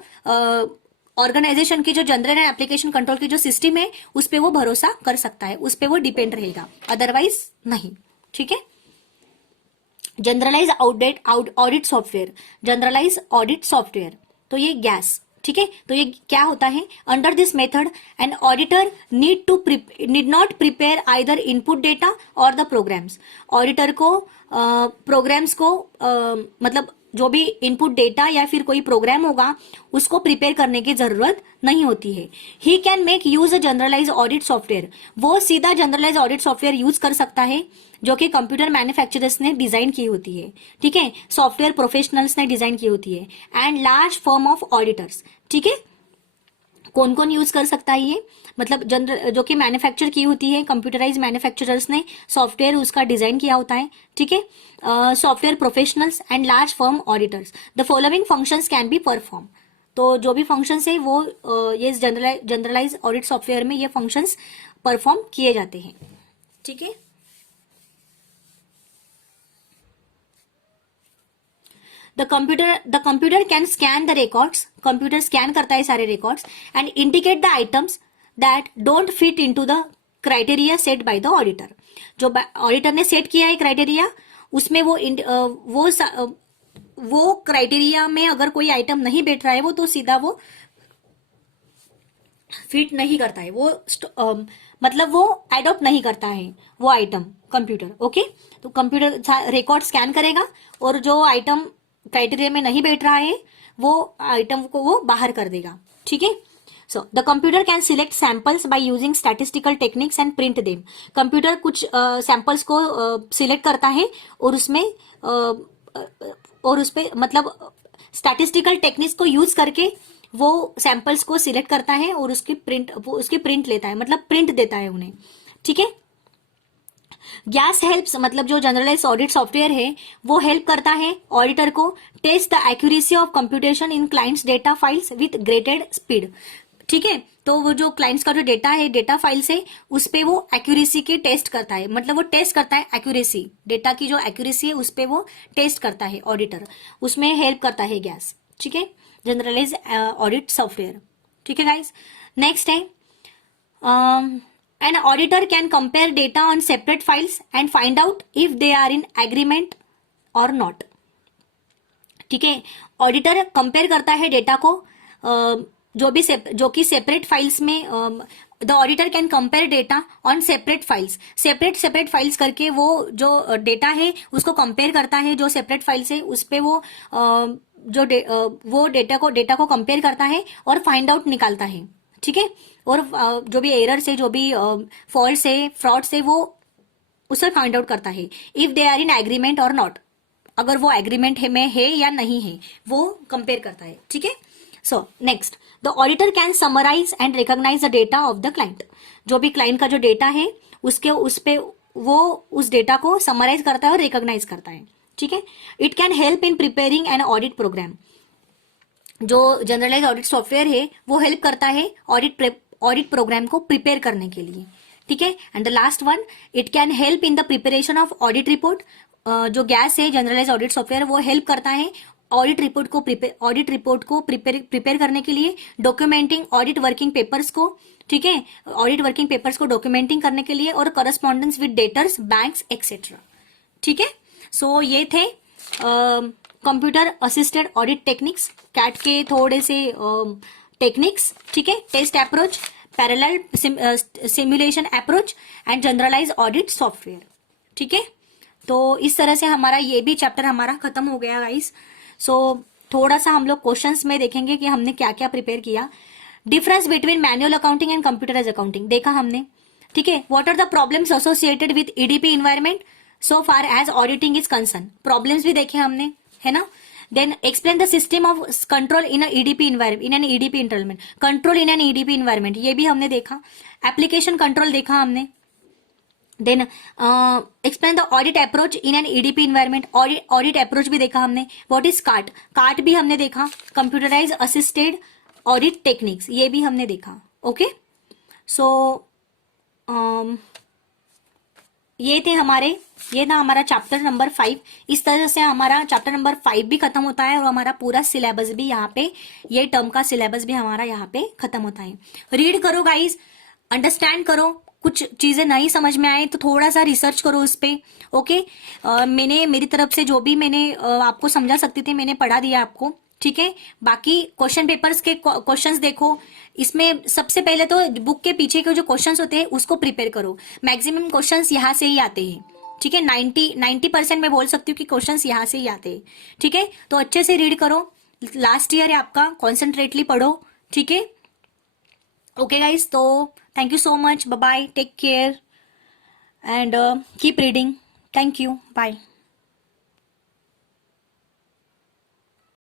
ऑर्गेनाइजेशन की जो जनरल एंड एप्लीकेशन कंट्रोल की जो सिस्टम है उस पर वो भरोसा कर सकता है, उस पर वो डिपेंड रहेगा, अदरवाइज नहीं, ठीक है। Generalise audit software, generalise audit software, तो ये गैस, ठीक है। तो ये क्या होता है, under this method an auditor need not prepare either input data और द प्रोग्राम्स। ऑडिटर को प्रोग्राम्स को मतलब जो भी इनपुट डेटा या फिर कोई प्रोग्राम होगा उसको प्रिपेयर करने की जरूरत नहीं होती है। He can make use a generalise audit software, वो सीधा जनरलाइज ऑडिट सॉफ्टवेयर यूज कर सकता है जो कि कंप्यूटर मैन्युफैक्चरर्स ने डिजाइन की होती है, ठीक है, सॉफ्टवेयर प्रोफेशनल्स ने डिजाइन की होती है, and large firm of auditors, ठीक है। कौन कौन यूज कर सकता है ये, मतलब जनरल जो कि मैन्युफैक्चर की होती है, कंप्यूटराइज मैन्युफैक्चरर्स ने सॉफ्टवेयर उसका डिजाइन किया होता है, ठीक है। Software professionals and large firm auditors, the following functions can be perform. तो जो भी फंक्शंस है वो ये जनरलाइज ऑडिट सॉफ्टवेयर में ये फंक्शंस परफॉर्म किए जाते हैं, ठीक है। The computer can scan the records, computer scan करता है सारे records and indicate the items that don't fit into the criteria set by the auditor. जो ऑडिटर ने सेट किया है क्राइटेरिया, उसमें वो क्राइटेरिया में अगर कोई आइटम नहीं बैठ रहा है वो तो सीधा वो फिट नहीं करता है, वो मतलब वो एडॉप्ट नहीं करता है वो आइटम कंप्यूटर, ओके। तो कंप्यूटर रिकॉर्ड स्कैन करेगा और जो आइटम क्राइटेरिया में नहीं बैठ रहा है वो आइटम को वो बाहर कर देगा, ठीक है। So the computer can select samples by using statistical techniques and print them. Computer कुछ सैंपल्स को सिलेक्ट करता है और उसमें और उस पे मतलब स्टैटिस्टिकल टेक्निक्स को यूज करके वो सैंपल्स को सिलेक्ट करता है और उसकी प्रिंट लेता है, मतलब प्रिंट देता है उन्हें, ठीक है। गैस हेल्प्स, मतलब जो जनरलाइज ऑडिट सॉफ्टवेयर है वो हेल्प करता है ऑडिटर को test the accuracy of computation in clients data files with greater speed, ठीक है। तो वो जो क्लाइंट्स का जो डेटा है, डेटा फाइल्स है, उस पे वो एक्यूरेसी के टेस्ट करता है, मतलब वो टेस्ट करता है एक्यूरेसी, डेटा की जो एक्यूरेसी है उस पे वो टेस्ट करता है ऑडिटर, उसमें हेल्प करता है गैस, ठीक है, जनरलाइज ऑडिट सॉफ्टवेयर, ठीक है गाइस। नेक्स्ट है an auditor can compare data on separate files and find out if they are in agreement or not, ठीक है। ऑडिटर कंपेयर करता है डेटा को जो कि सेपरेट फाइल्स में the auditor can compare data on separate files, separate files करके वो जो डेटा है उसको कंपेयर करता है, जो सेपरेट फाइल्स है उस पे वो वो डेटा को कंपेयर करता है और फाइंड आउट निकालता है, ठीक है। और जो भी एरर्स है, जो भी फॉल्ट्स है, फ्रॉड्स है, वो उसे फाइंड आउट करता है। If they are in agreement और नॉट, अगर वो एग्रीमेंट में है या नहीं है, वो कंपेयर करता है, ठीक है। So next, the auditor can summarise and recognise the data of the client, जो भी क्लाइंट का जो डेटा है उसके उस पे वो उस डेटा को समराइज करता है और रिकॉग्नाइज करता है, ठीक है। It can help in preparing an audit program, जो जनरलाइज ऑडिट सॉफ्टवेयर है वो हेल्प करता है ऑडिट प्रोग्राम को प्रिपेयर करने के लिए, ठीक है। And the last one, it can help in the preparation of audit report, जो गैस है जनरलाइज ऑडिट सॉफ्टवेयर वो हेल्प करता है ऑडिट रिपोर्ट को प्रिपेयर करने के लिए, डॉक्यूमेंटिंग ऑडिट वर्किंग पेपर्स को, ठीक है, ऑडिट वर्किंग पेपर्स को डॉक्यूमेंटिंग करने के लिए, और correspondence with debtors, banks etcetera, ठीक है। सो ये थे computer assisted audit techniques, CAAT के थोड़े से टेक्निक्स, ठीक है। Test approach, parallel simulation approach and generalise audit software, ठीक है। तो इस तरह से हमारा ये भी चैप्टर हमारा खत्म हो गया गाइस। सो थोड़ा सा हम लोग क्वेश्चंस में देखेंगे कि हमने क्या क्या प्रिपेयर किया। Difference between manual accounting and computerise accounting देखा हमने, ठीक है। What are the problems associated with EDP environment so far as auditing is concern, problems भी देखे हमने, है ना। Then explain the system of control in EDP environment, in an EDP environment, control in an EDP environment, ये भी हमने देखा। Application control देखा हमने। Then explain the audit approach in an EDP environment, audit approach भी देखा हमने। What is cart, cart भी हमने देखा। कंप्यूटराइज असिस्टेड ऑडिट टेक्निक्स, ये भी हमने देखा, ओके। सो ये था हमारा चैप्टर नंबर 5। इस तरह से हमारा चैप्टर नंबर 5 भी खत्म होता है और हमारा पूरा सिलेबस भी यहाँ पे, ये टर्म का सिलेबस भी हमारा यहाँ पे खत्म होता है। रीड करो गाइज, अंडरस्टैंड करो, कुछ चीजें नहीं समझ में आए तो थोड़ा सा रिसर्च करो उस पे, ओके। मैंने मेरी तरफ से जो भी मैंने आपको समझा सकती थी मैंने पढ़ा दिया आपको, ठीक है। बाकी क्वेश्चन पेपर्स के क्वेश्चंस देखो, इसमें सबसे पहले तो बुक के पीछे के जो क्वेश्चंस होते हैं उसको प्रिपेयर करो। मैक्सिमम क्वेश्चंस यहाँ से ही आते हैं, ठीक है। 90% मैं बोल सकती हूँ कि क्वेश्चंस यहाँ से ही आते हैं, ठीक है। तो अच्छे से रीड करो, लास्ट ईयर है आपका, कॉन्सेंट्रेटली पढ़ो, ठीक है। ओके गाइज, तो thank you so much, bye bye, take care and keep reading, thank you, bye.